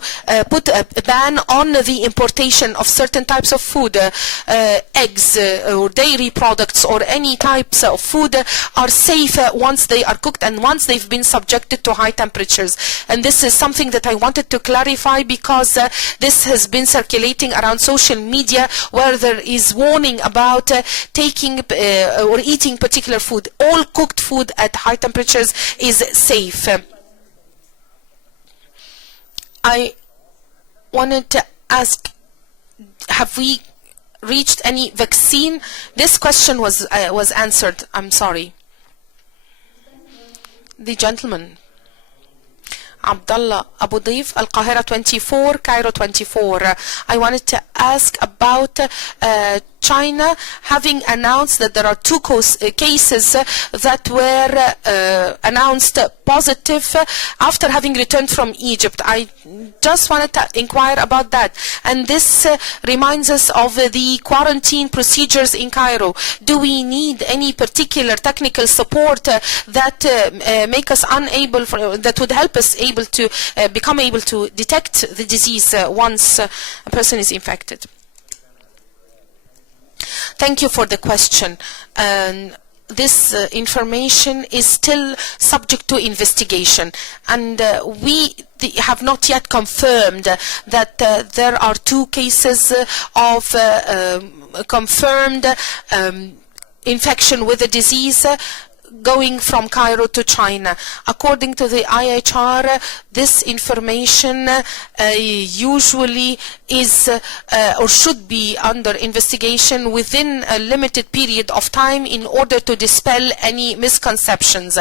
put a ban on the importation of certain types of food. Eggs or dairy products or any types of food are safe once they are cooked and once they've been subjected to high temperatures. And this is something that I wanted to clarify, because this has been circulating around social media, where there is warning about taking or eating particular food. All cooked food at high temperatures is safe. I wanted to ask, have we reached any vaccine? This question was answered. I'm sorry. The gentleman. Abdullah Abu Dif, Al-Qahira 24, Cairo 24. I wanted to ask about China having announced that there are two cases that were announced positive after having returned from Egypt. I just wanted to inquire about that. And this reminds us of the quarantine procedures in Cairo. Do we need any particular technical support that make us unable, that would help us able to become able to detect the disease once a person is infected? Thank you for the question. this information is still subject to investigation, and we have not yet confirmed that there are 2 cases of confirmed infection with the disease going from Cairo to China. According to the IHR, this information usually is or should be under investigation within a limited period of time in order to dispel any misconceptions.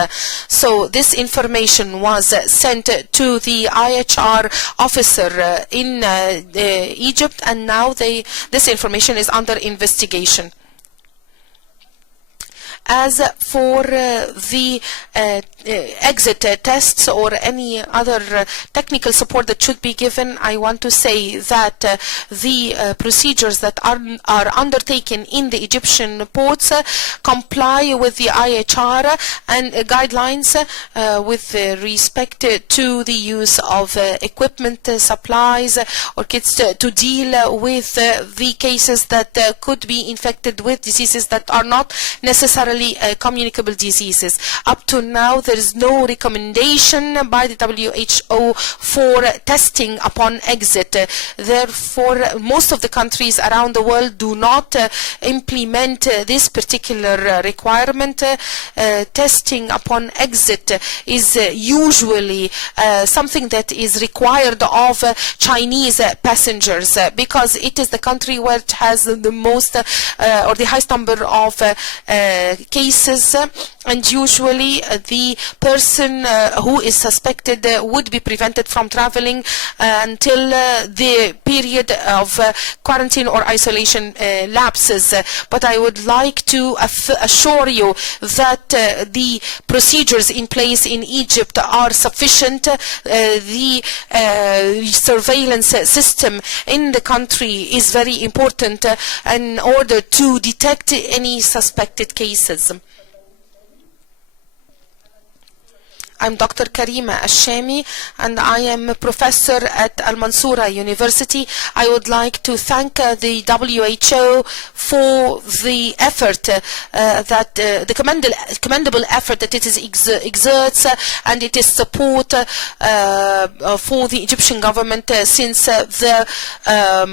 So this information was sent to the IHR officer in Egypt, and now this information is under investigation. As for the exit tests or any other technical support that should be given, I want to say that the procedures that are undertaken in the Egyptian ports comply with the IHR and guidelines with respect to the use of equipment, supplies, or kits to deal with the cases that could be infected with diseases that are not necessarily communicable diseases. Up to now, there is no recommendation by the WHO for testing upon exit. Therefore, most of the countries around the world do not implement this particular requirement. Testing upon exit is usually something that is required of Chinese passengers because it is the country where it has the most or the highest number of cases, and usually the person who is suspected would be prevented from traveling until the period of quarantine or isolation lapses. But I would like to assure you that the procedures in place in Egypt are sufficient. The surveillance system in the country is very important in order to detect any suspected cases. I'm Dr. Karima Ashami, and I am a professor at Al-Mansoura University. I would like to thank the WHO for the effort, the commendable effort that it exerts, and it is support for the Egyptian government since the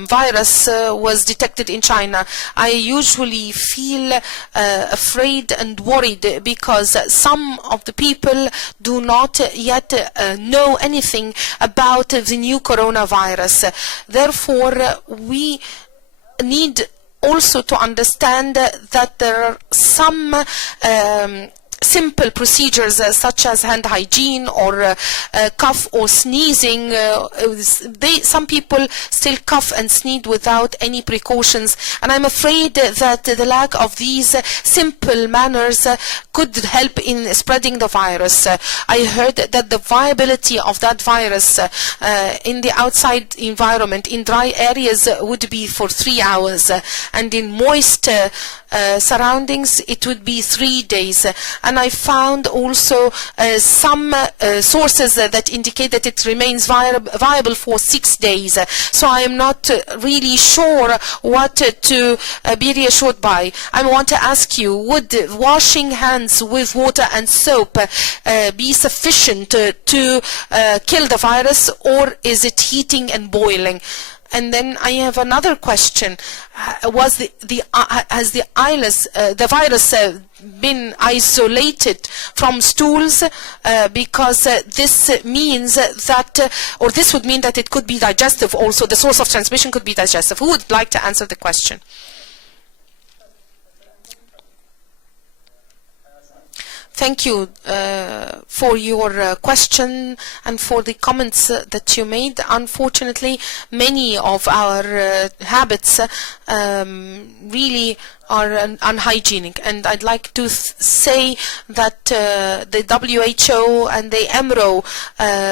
virus was detected in China. I usually feel afraid and worried because some of the people do not yet know anything about the new coronavirus. Therefore, we need also to understand that there are some simple procedures such as hand hygiene or cough or sneezing. Some people still cough and sneeze without any precautions, and I'm afraid that the lack of these simple manners could help in spreading the virus. I heard that the viability of that virus in the outside environment, in dry areas, would be for 3 hours, and in moist surroundings it would be 3 days. And I found also some sources that indicate that it remains viable for 6 days. So I am not really sure what to be reassured by. I want to ask you, would washing hands with water and soap be sufficient to kill the virus, or is it heating and boiling? And then I have another question. Has the virus been isolated from stools? Because this means that, or this would mean that it could be digestive also. The source of transmission could be digestive. Who would like to answer the question? Thank you for your question and for the comments that you made. Unfortunately, many of our habits really are unhygienic, and I'd like to say that the WHO and the EMRO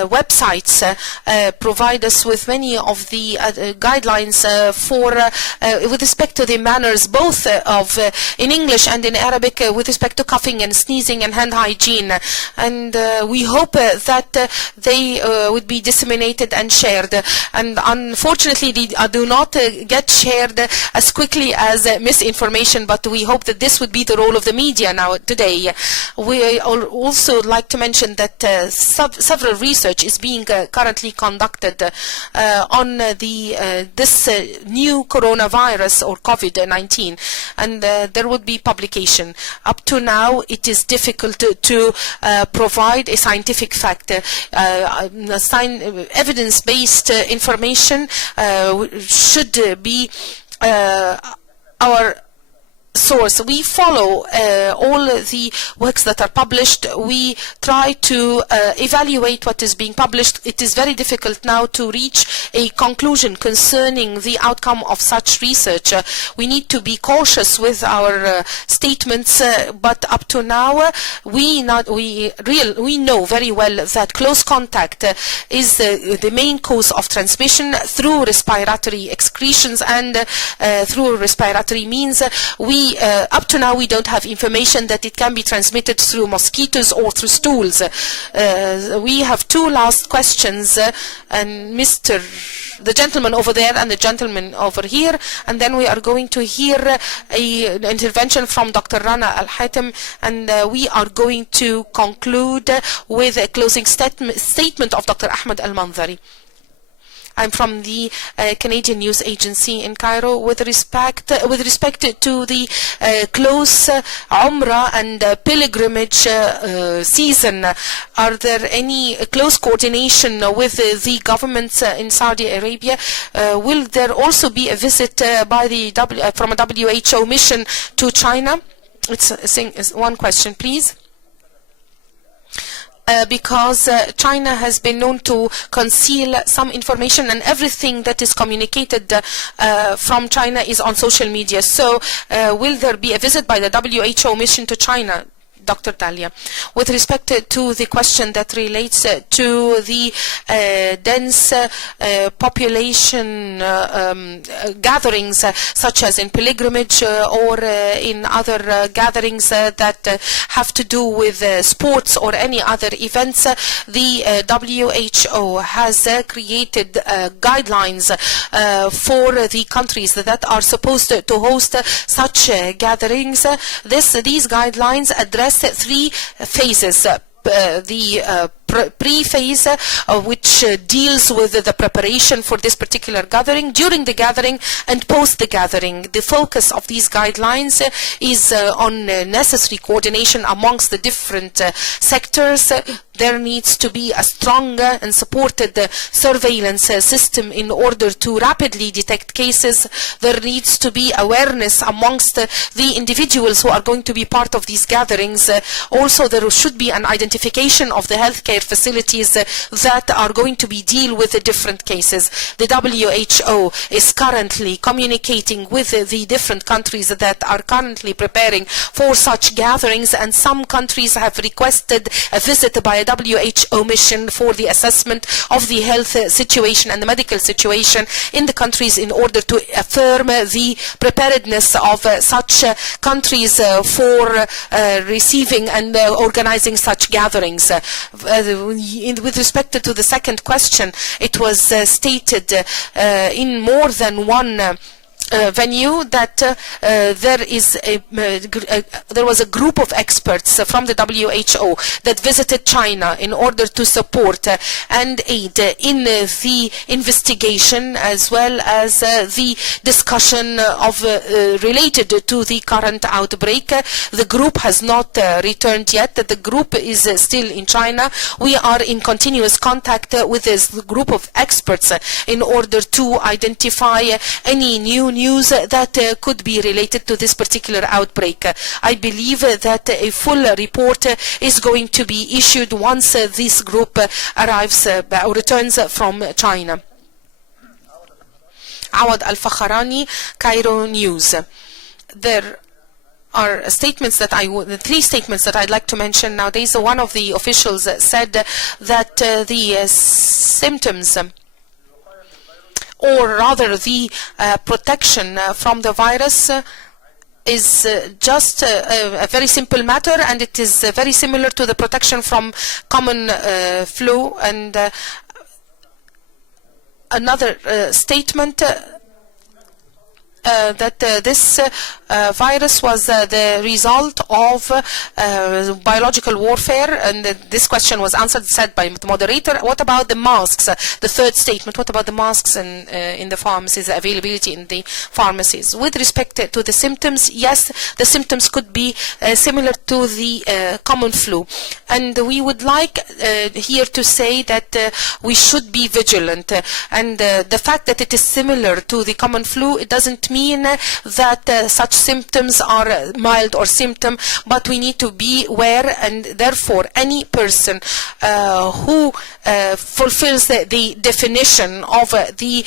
websites provide us with many of the guidelines with respect to the manners, both in English and in Arabic, with respect to coughing and sneezing and hand hygiene, and we hope that they would be disseminated and shared. And unfortunately, they do not get shared as quickly as misinformation information, but we hope that this would be the role of the media now today. We also like to mention that several research is being currently conducted on this new coronavirus or COVID-19, and there would be publication. Up to now, it is difficult to provide a scientific fact. Evidence-based information should be our source. We follow all the works that are published. We try to evaluate what is being published. It is very difficult now to reach a conclusion concerning the outcome of such research. We need to be cautious with our statements, but up to now we know very well that close contact is the main cause of transmission through respiratory excretions and through respiratory means. Up to now, we don't have information that it can be transmitted through mosquitoes or through stools. We have two last questions, and the gentleman over there and the gentleman over here, and then we are going to hear an intervention from Dr. Rana Al-Hatem, and we are going to conclude with a closing statement of Dr. Ahmed Al-Manzari. I'm from the Canadian News Agency in Cairo. With respect to the close Umrah and pilgrimage season, are there any close coordination with the governments in Saudi Arabia? Will there also be a visit from a WHO mission to China? It's one question, please. Because China has been known to conceal some information, and everything that is communicated from China is on social media. So will there be a visit by the WHO mission to China? Dr. Dalia, with respect to the question that relates to the dense population gatherings, such as in pilgrimage or in other gatherings that have to do with sports or any other events, the WHO has created guidelines for the countries that are supposed to host such gatherings. These guidelines address three phases. The pre-phase, which deals with the preparation for this particular gathering, during the gathering, and post the gathering. The focus of these guidelines is on necessary coordination amongst the different sectors. There needs to be a strong and supported surveillance system in order to rapidly detect cases. There needs to be awareness amongst the individuals who are going to be part of these gatherings. Also, there should be an identification of the healthcare facilities that are going to be deal with the different cases. The WHO is currently communicating with the different countries that are currently preparing for such gatherings, and some countries have requested a visit by a WHO mission for the assessment of the health situation and the medical situation in the countries in order to affirm the preparedness of such countries for receiving and organizing such gatherings. With respect to the second question, it was stated in more than one venue that there was a group of experts from the WHO that visited China in order to support and aid in the investigation as well as the discussion of related to the current outbreak. The group has not returned yet. The group is still in China. We are in continuous contact with this group of experts in order to identify any new news that could be related to this particular outbreak. I believe that a full report is going to be issued once this group arrives or returns from China. Awad Al-Fakharani, Cairo News. There are statements that three statements that I'd like to mention nowadays. One of the officials said that the symptoms, or rather the protection from the virus, is just a very simple matter, and it is very similar to the protection from common flu. And another statement that this virus was the result of biological warfare, and this question was said by the moderator. What about the masks? The third statement, what about the masks in the pharmacies, the availability in the pharmacies? With respect to the symptoms, yes, the symptoms could be similar to the common flu. And we would like here to say that we should be vigilant. And the fact that it is similar to the common flu, it doesn't mean that such symptoms are mild or symptom, but we need to be aware, and therefore any person who fulfills the definition of the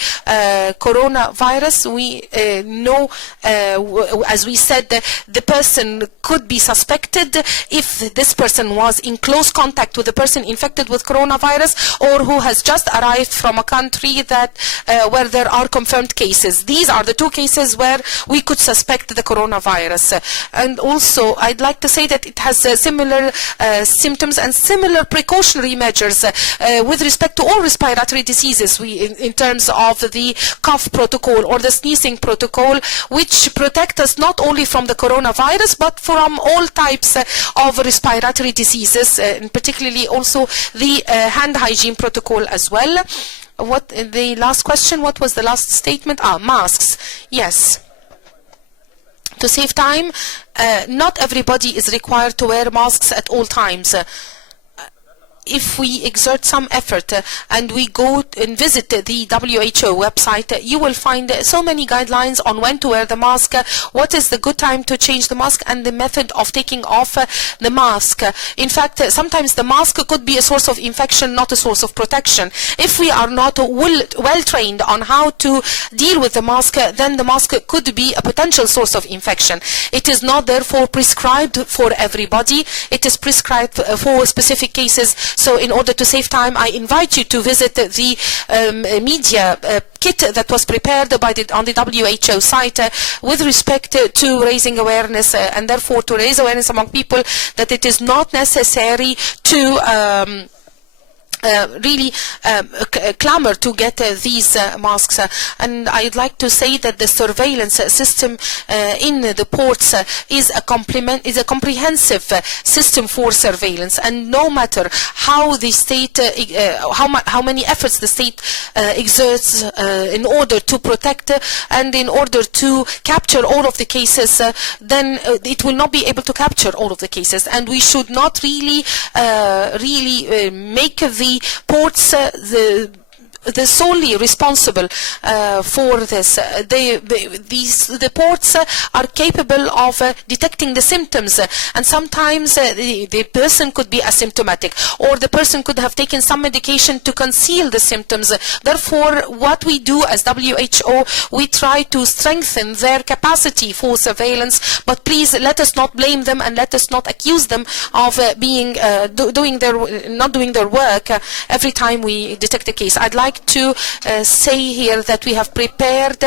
coronavirus, we know, as we said, the person could be suspected if this person was in close contact with the person infected with coronavirus, or who has just arrived from a country that where there are confirmed cases. These are the two cases where we could suspect the coronavirus. And also, I'd like to say that it has similar symptoms and similar precautionary measures with respect to all respiratory diseases, in terms of the cough protocol or the sneezing protocol, which protect us not only from the coronavirus, but from all types of respiratory diseases, and particularly also the hand hygiene protocol as well. What the last question? What was the last statement? Masks. Yes. To save time, not everybody is required to wear masks at all times. If we exert some effort and we go and visit the WHO website, you will find so many guidelines on when to wear the mask, what is the good time to change the mask, and the method of taking off the mask. In fact, sometimes the mask could be a source of infection, not a source of protection. If we are not well trained on how to deal with the mask, then the mask could be a potential source of infection. It is not therefore prescribed for everybody. It is prescribed for specific cases. So in order to save time, I invite you to visit the media kit that was prepared on the WHO site with respect to raising awareness, and therefore to raise awareness among people that it is not necessary to really clamor to get these masks. And I'd like to say that the surveillance system in the ports is a comprehensive system for surveillance, and no matter how the state, how many efforts the state exerts in order to protect and in order to capture all of the cases, then it will not be able to capture all of the cases, and we should not really make the ports the solely responsible for this. The ports are capable of detecting the symptoms, and sometimes the person could be asymptomatic, or the person could have taken some medication to conceal the symptoms. Therefore, what we do as WHO, we try to strengthen their capacity for surveillance, but please let us not blame them and let us not accuse them of not doing their work every time we detect a case. I'd like to say here that we have prepared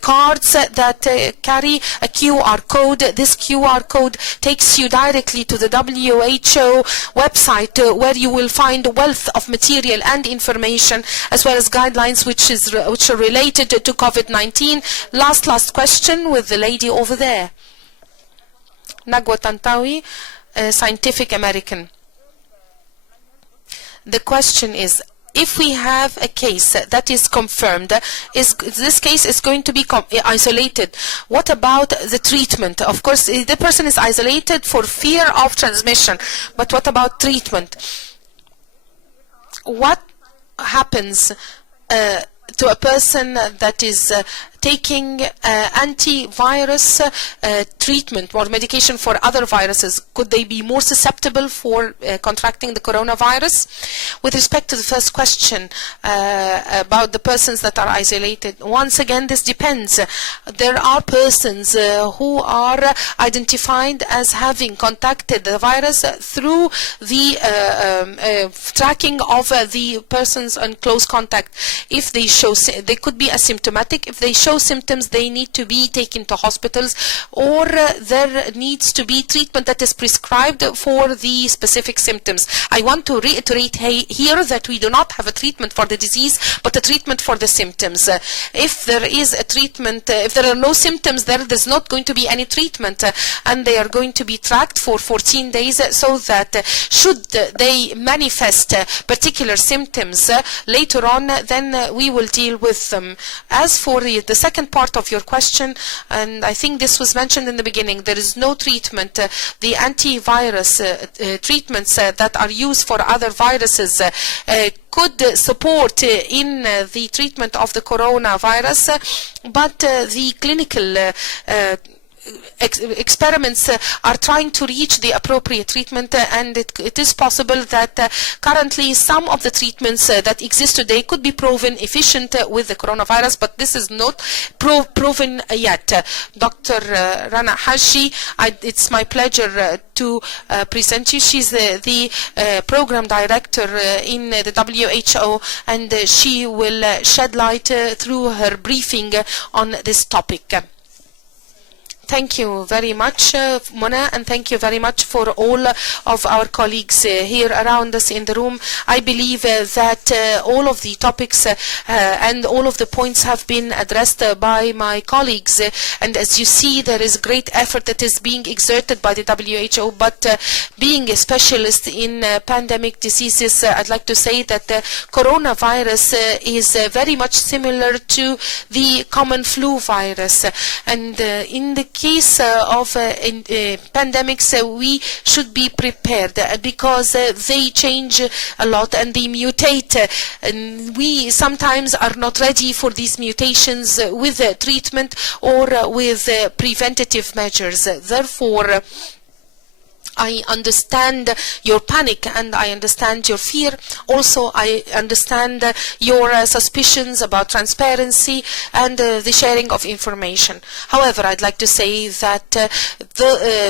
cards that carry a QR code. This QR code takes you directly to the WHO website, where you will find a wealth of material and information, as well as guidelines which are related to COVID-19. Last question with the lady over there. Nagwa Tantawi, Scientific American. The question is, if we have a case that is confirmed, this case is going to be isolated. What about the treatment? Of course, the person is isolated for fear of transmission, but what about treatment? What happens to a person that is taking antivirus treatment or medication for other viruses? Could they be more susceptible for contracting the coronavirus? With respect to the first question about the persons that are isolated, once again, this depends. There are persons who are identified as having contacted the virus through the tracking of the persons in close contact. If they show, they could be asymptomatic. If they show show symptoms, they need to be taken to hospitals, or there needs to be treatment that is prescribed for the specific symptoms. I want to reiterate here that we do not have a treatment for the disease, but a treatment for the symptoms. If there is a treatment, if there are no symptoms, there's not going to be any treatment, and they are going to be tracked for 14 days, so that should they manifest particular symptoms later on, then we will deal with them. As for the second part of your question, and I think this was mentioned in the beginning, there is no treatment. The antivirus treatments that are used for other viruses could support in the treatment of the coronavirus, but the clinical experiments are trying to reach the appropriate treatment, and it is possible that currently some of the treatments that exist today could be proven efficient with the coronavirus, but this is not proven yet. Dr. Rana Haji, it's my pleasure to present you. She's the program director in the WHO, and she will shed light through her briefing on this topic. Thank you very much, Mona, and thank you very much for all of our colleagues here around us in the room. I believe that all of the topics and all of the points have been addressed by my colleagues, and as you see, there is great effort that is being exerted by the WHO, but being a specialist in pandemic diseases, I'd like to say that the coronavirus is very much similar to the common flu virus, and in the case of pandemics, we should be prepared because they change a lot and they mutate. And we sometimes are not ready for these mutations with treatment or with preventative measures. Therefore, I understand your panic and I understand your fear. Also, I understand your suspicions about transparency and the sharing of information. However, I'd like to say that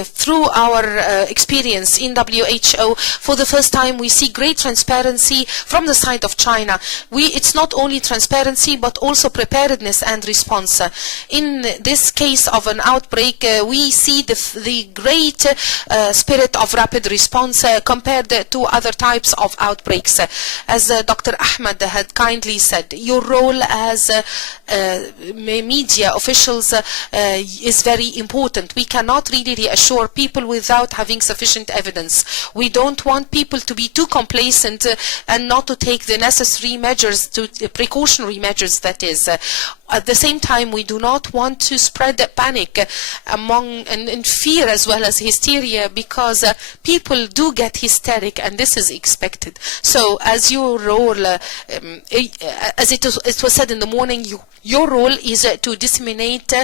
through our experience in WHO, for the first time we see great transparency from the side of China. It's not only transparency but also preparedness and response. In this case of an outbreak, we see the great spirit of rapid response compared to other types of outbreaks. As Dr. Ahmed had kindly said, your role as media officials is very important. We cannot really reassure people without having sufficient evidence. We don't want people to be too complacent and not to take the necessary measures, precautionary measures, that is. At the same time, we do not want to spread panic and fear as well as hysteria, because people do get hysteric and this is expected. So as your role, as it was said in the morning, your role is to disseminate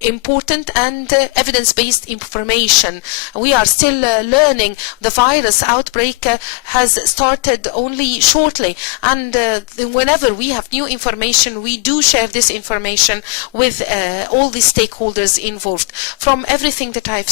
important and evidence-based information. We are still learning. The virus outbreak has started only shortly, and whenever we have new information, we do share this information with all the stakeholders involved. From everything that I've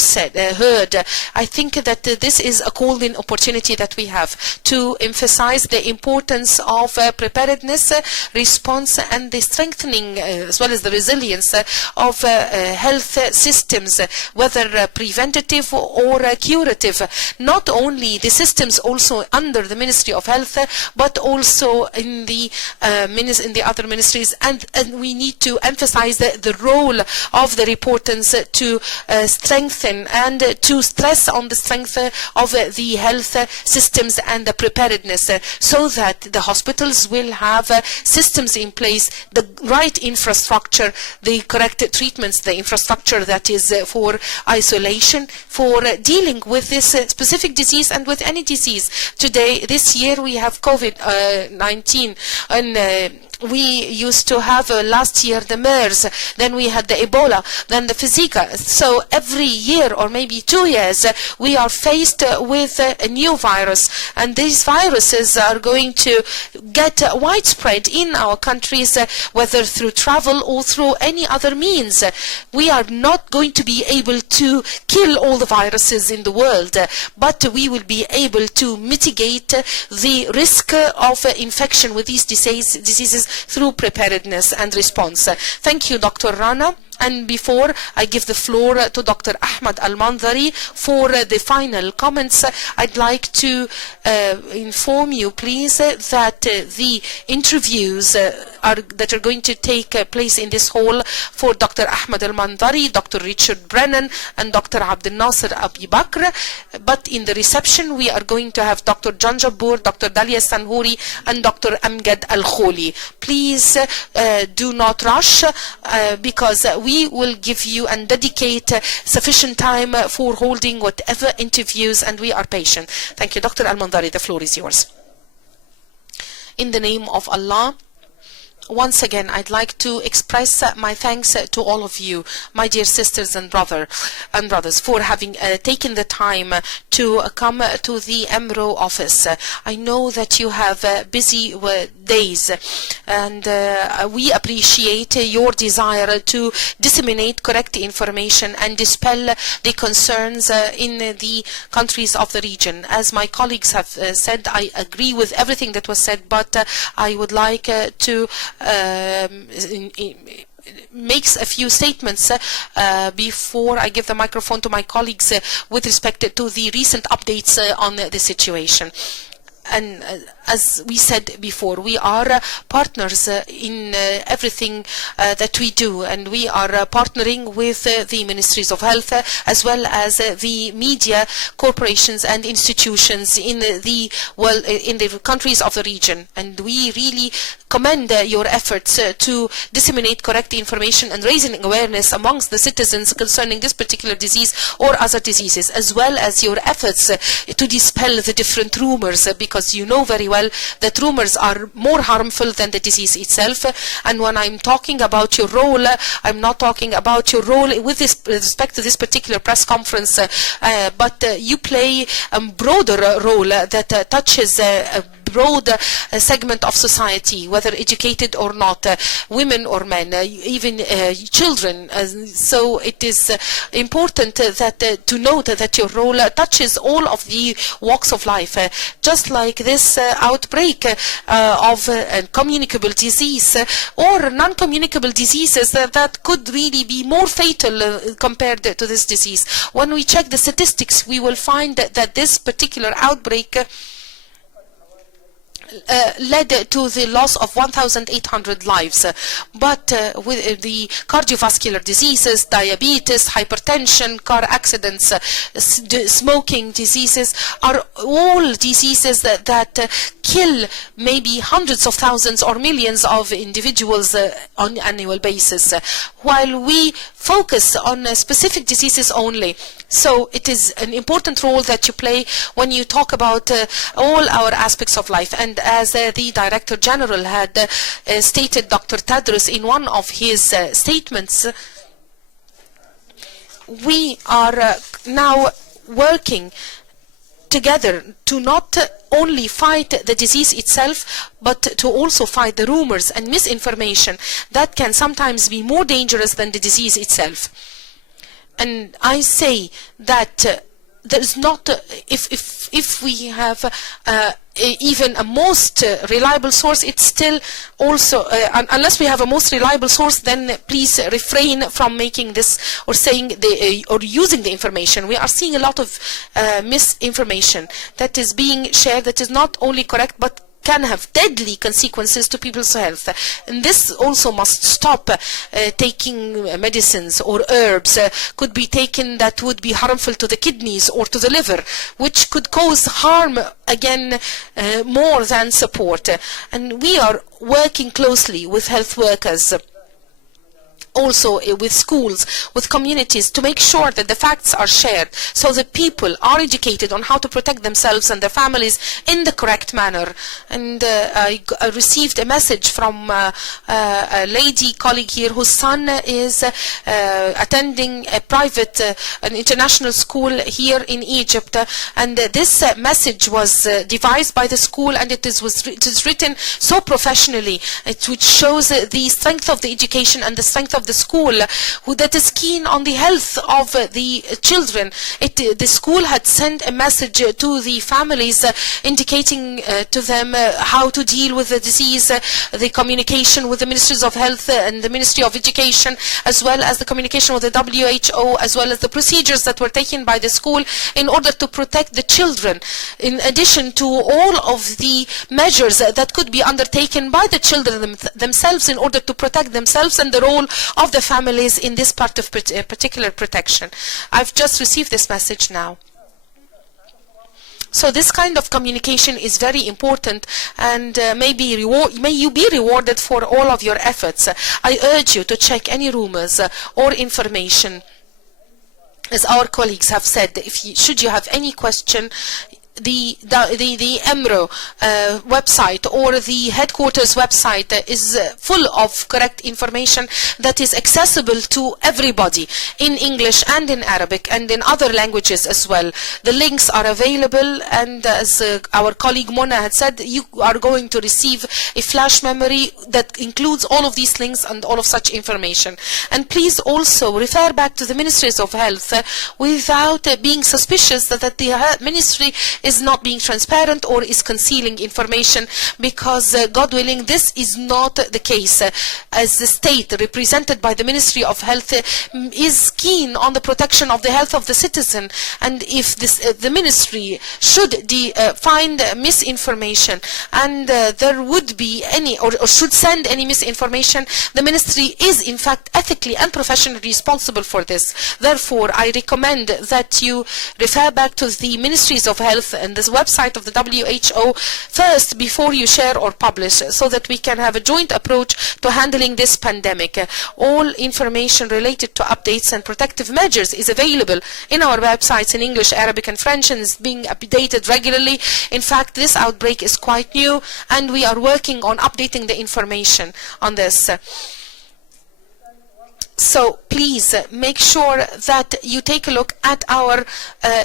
heard, I think that this is a golden opportunity that we have to emphasize the importance of preparedness, response, and the strengthening as well as the resilience of health systems, whether preventative or curative. Not only the systems also under the Ministry of Health, but also in the other ministries, and we need to emphasize the role of the reporters to strengthen and to stress on the strength of the health systems and the preparedness, so that the hospitals will have systems in place, the right infrastructure, the correct treatments, the infrastructure that is for isolation, for dealing with this specific disease and with any disease. Today, this year, we have COVID-19, and we used to have last year the MERS, then we had the Ebola, then the Zika. So every year or maybe 2 years, we are faced with a new virus, and these viruses are going to get widespread in our countries, whether through travel or through any other means. We are not going to be able to kill all the viruses in the world, but we will be able to mitigate the risk of infection with these diseases through preparedness and response. Thank you, Dr. Rana. And before I give the floor to Dr. Ahmad Al-Mandhari for the final comments, I'd like to inform you, please, that the interviews that are going to take place in this hall for Dr. Ahmad Al-Mandhari, Dr. Richard Brennan, and Dr. Abdel Nasser Abi Bakr. But in the reception, we are going to have Dr. John Jabbour, Dr. Dalia Sanhouri, and Dr. Amgad Al-Kholi. Please do not rush because we will give you and dedicate sufficient time for holding whatever interviews, and we are patient. Thank you. Dr. Al-Mandhari, the floor is yours. In the name of Allah, once again, I'd like to express my thanks to all of you, my dear sisters and brothers, for having taken the time to come to the MRO office. I know that you have busy days, and we appreciate your desire to disseminate correct information and dispel the concerns in the countries of the region. As my colleagues have said, I agree with everything that was said, but I would like to makes a few statements before I give the microphone to my colleagues with respect to the recent updates on the situation. And as we said before, we are partners in everything that we do, and we are partnering with the Ministries of Health as well as the media corporations and institutions in the countries of the region. And we really commend your efforts to disseminate correct information and raising awareness amongst the citizens concerning this particular disease or other diseases, as well as your efforts to dispel the different rumors, because you know very well that rumors are more harmful than the disease itself. And when I'm talking about your role, I'm not talking about your role with respect to this particular press conference, but you play a broader role that touches a broad segment of society, whether educated or not, women or men, even children. So it is important that to note that your role touches all of the walks of life. Just like this outbreak of communicable disease or non-communicable diseases that could really be more fatal compared to this disease. When we check the statistics, we will find that this particular outbreak led to the loss of 1,800 lives. But with the cardiovascular diseases, diabetes, hypertension, car accidents, smoking diseases are all diseases that kill maybe hundreds of thousands or millions of individuals on an annual basis, while we focus on specific diseases only. So it is an important role that you play when you talk about all our aspects of life. And as the Director General had stated, Dr. Tadros, in one of his statements, we are now working together to not only fight the disease itself, but to also fight the rumors and misinformation that can sometimes be more dangerous than the disease itself. And I say that there is not, if we have even a most reliable source, it's still also, unless we have a most reliable source, then please refrain from making this or saying or using the information. We are seeing a lot of misinformation that is being shared that is not only correct, but can have deadly consequences to people's health. And this also must stop. Taking medicines or herbs could be taken that would be harmful to the kidneys or to the liver, which could cause harm again more than support. And we are working closely with health workers, also with schools, with communities, to make sure that the facts are shared so that people are educated on how to protect themselves and their families in the correct manner. And I received a message from a lady colleague here whose son is attending a private, an international school here in Egypt. And this message was devised by the school, and it is written so professionally, which shows the strength of the education and the strength of the school that is keen on the health of the children. The school had sent a message to the families indicating to them how to deal with the disease, the communication with the Ministries of Health and the Ministry of Education, as well as the communication with the WHO, as well as the procedures that were taken by the school in order to protect the children, in addition to all of the measures that could be undertaken by the children themselves in order to protect themselves, and the role of the families in this part of particular protection. I've just received this message now. So this kind of communication is very important, and may you be rewarded for all of your efforts. I urge you to check any rumors or information. As our colleagues have said, should you have any question, the EMRO website or the headquarters website is full of correct information that is accessible to everybody in English and in Arabic and in other languages as well. The links are available, and as our colleague Mona had said, you are going to receive a flash memory that includes all of these links and all of such information. And please also refer back to the Ministries of Health without being suspicious that the ministry is not being transparent or is concealing information, because God willing, this is not the case. As the state represented by the Ministry of Health is keen on the protection of the health of the citizen, and if the ministry should find misinformation and there would be any or should send any misinformation, the ministry is in fact ethically and professionally responsible for this. Therefore, I recommend that you refer back to the Ministries of Health and this website of the WHO first before you share or publish, so that we can have a joint approach to handling this pandemic. All information related to updates and protective measures is available in our websites in English, Arabic and French, and is being updated regularly. In fact, this outbreak is quite new, and we are working on updating the information on this. So please make sure that you take a look at our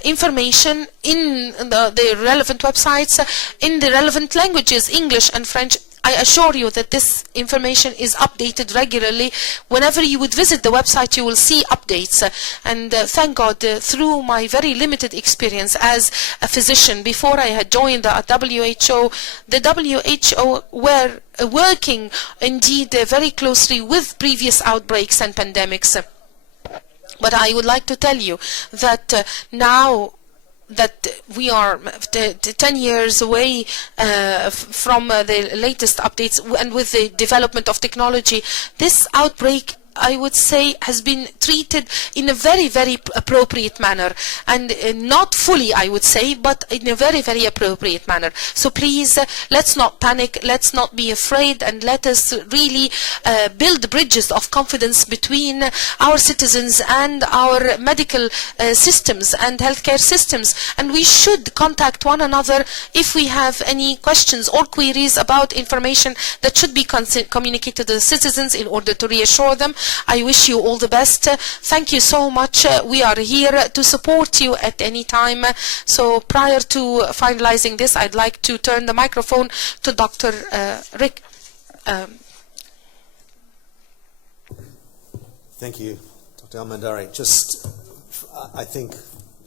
information in the relevant websites, in the relevant languages, English and French. I assure you that this information is updated regularly. Whenever you would visit the website, you will see updates. And thank God, through my very limited experience as a physician, before I had joined the WHO were working indeed very closely with previous outbreaks and pandemics. But I would like to tell you that now that we are 10 years away from the latest updates, and with the development of technology, this outbreak, I would say, has been treated in a very, very appropriate manner, and not fully, I would say, but in a very, very appropriate manner. So please, let's not panic, let's not be afraid, and let us really build bridges of confidence between our citizens and our medical systems and healthcare systems. And we should contact one another if we have any questions or queries about information that should be communicated to the citizens in order to reassure them. I wish you all the best. Thank you so much. We are here to support you at any time. So prior to finalizing this, I'd like to turn the microphone to Dr. Rick. Thank you, Dr. Al-Mandari. I think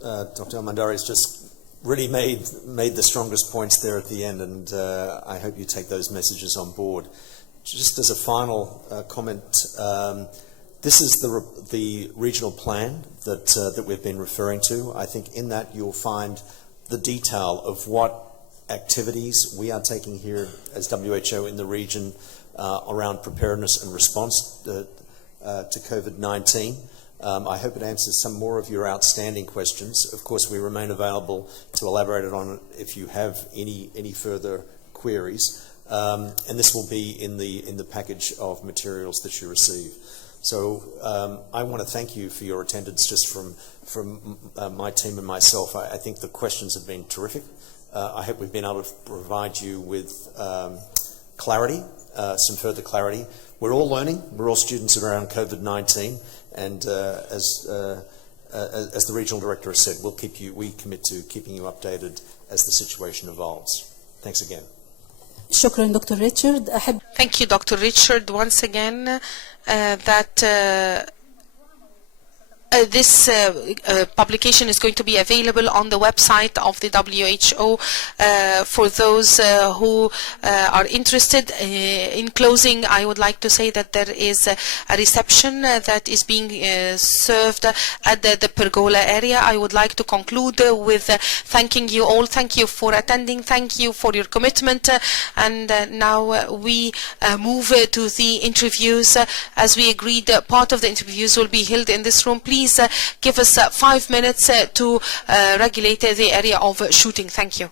Dr. Al-Mandari has just really made the strongest points there at the end, and I hope you take those messages on board. Just as a final comment, this is the regional plan that we've been referring to. I think in that you'll find the detail of what activities we are taking here as WHO in the region around preparedness and response to COVID-19. I hope it answers some more of your outstanding questions. Of course, we remain available to elaborate on it if you have any further queries. And this will be in the package of materials that you receive. So I want to thank you for your attendance just from my team and myself. I think the questions have been terrific. I hope we've been able to provide you with clarity, some further clarity. We're all learning. We're all students around COVID-19, and as the regional director has said, we commit to keeping you updated as the situation evolves. Thanks again. شكرا دكتور ريتشارد. أحب Thank you, Dr. Richard, once again, that this publication is going to be available on the website of the WHO for those who are interested. In closing, I would like to say that there is a reception that is being served at the Pergola area. I would like to conclude with thanking you all. Thank you for attending. Thank you for your commitment. And now we move to the interviews. As we agreed, part of the interviews will be held in this room. Please give us 5 minutes to regulate the area of shooting. Thank you.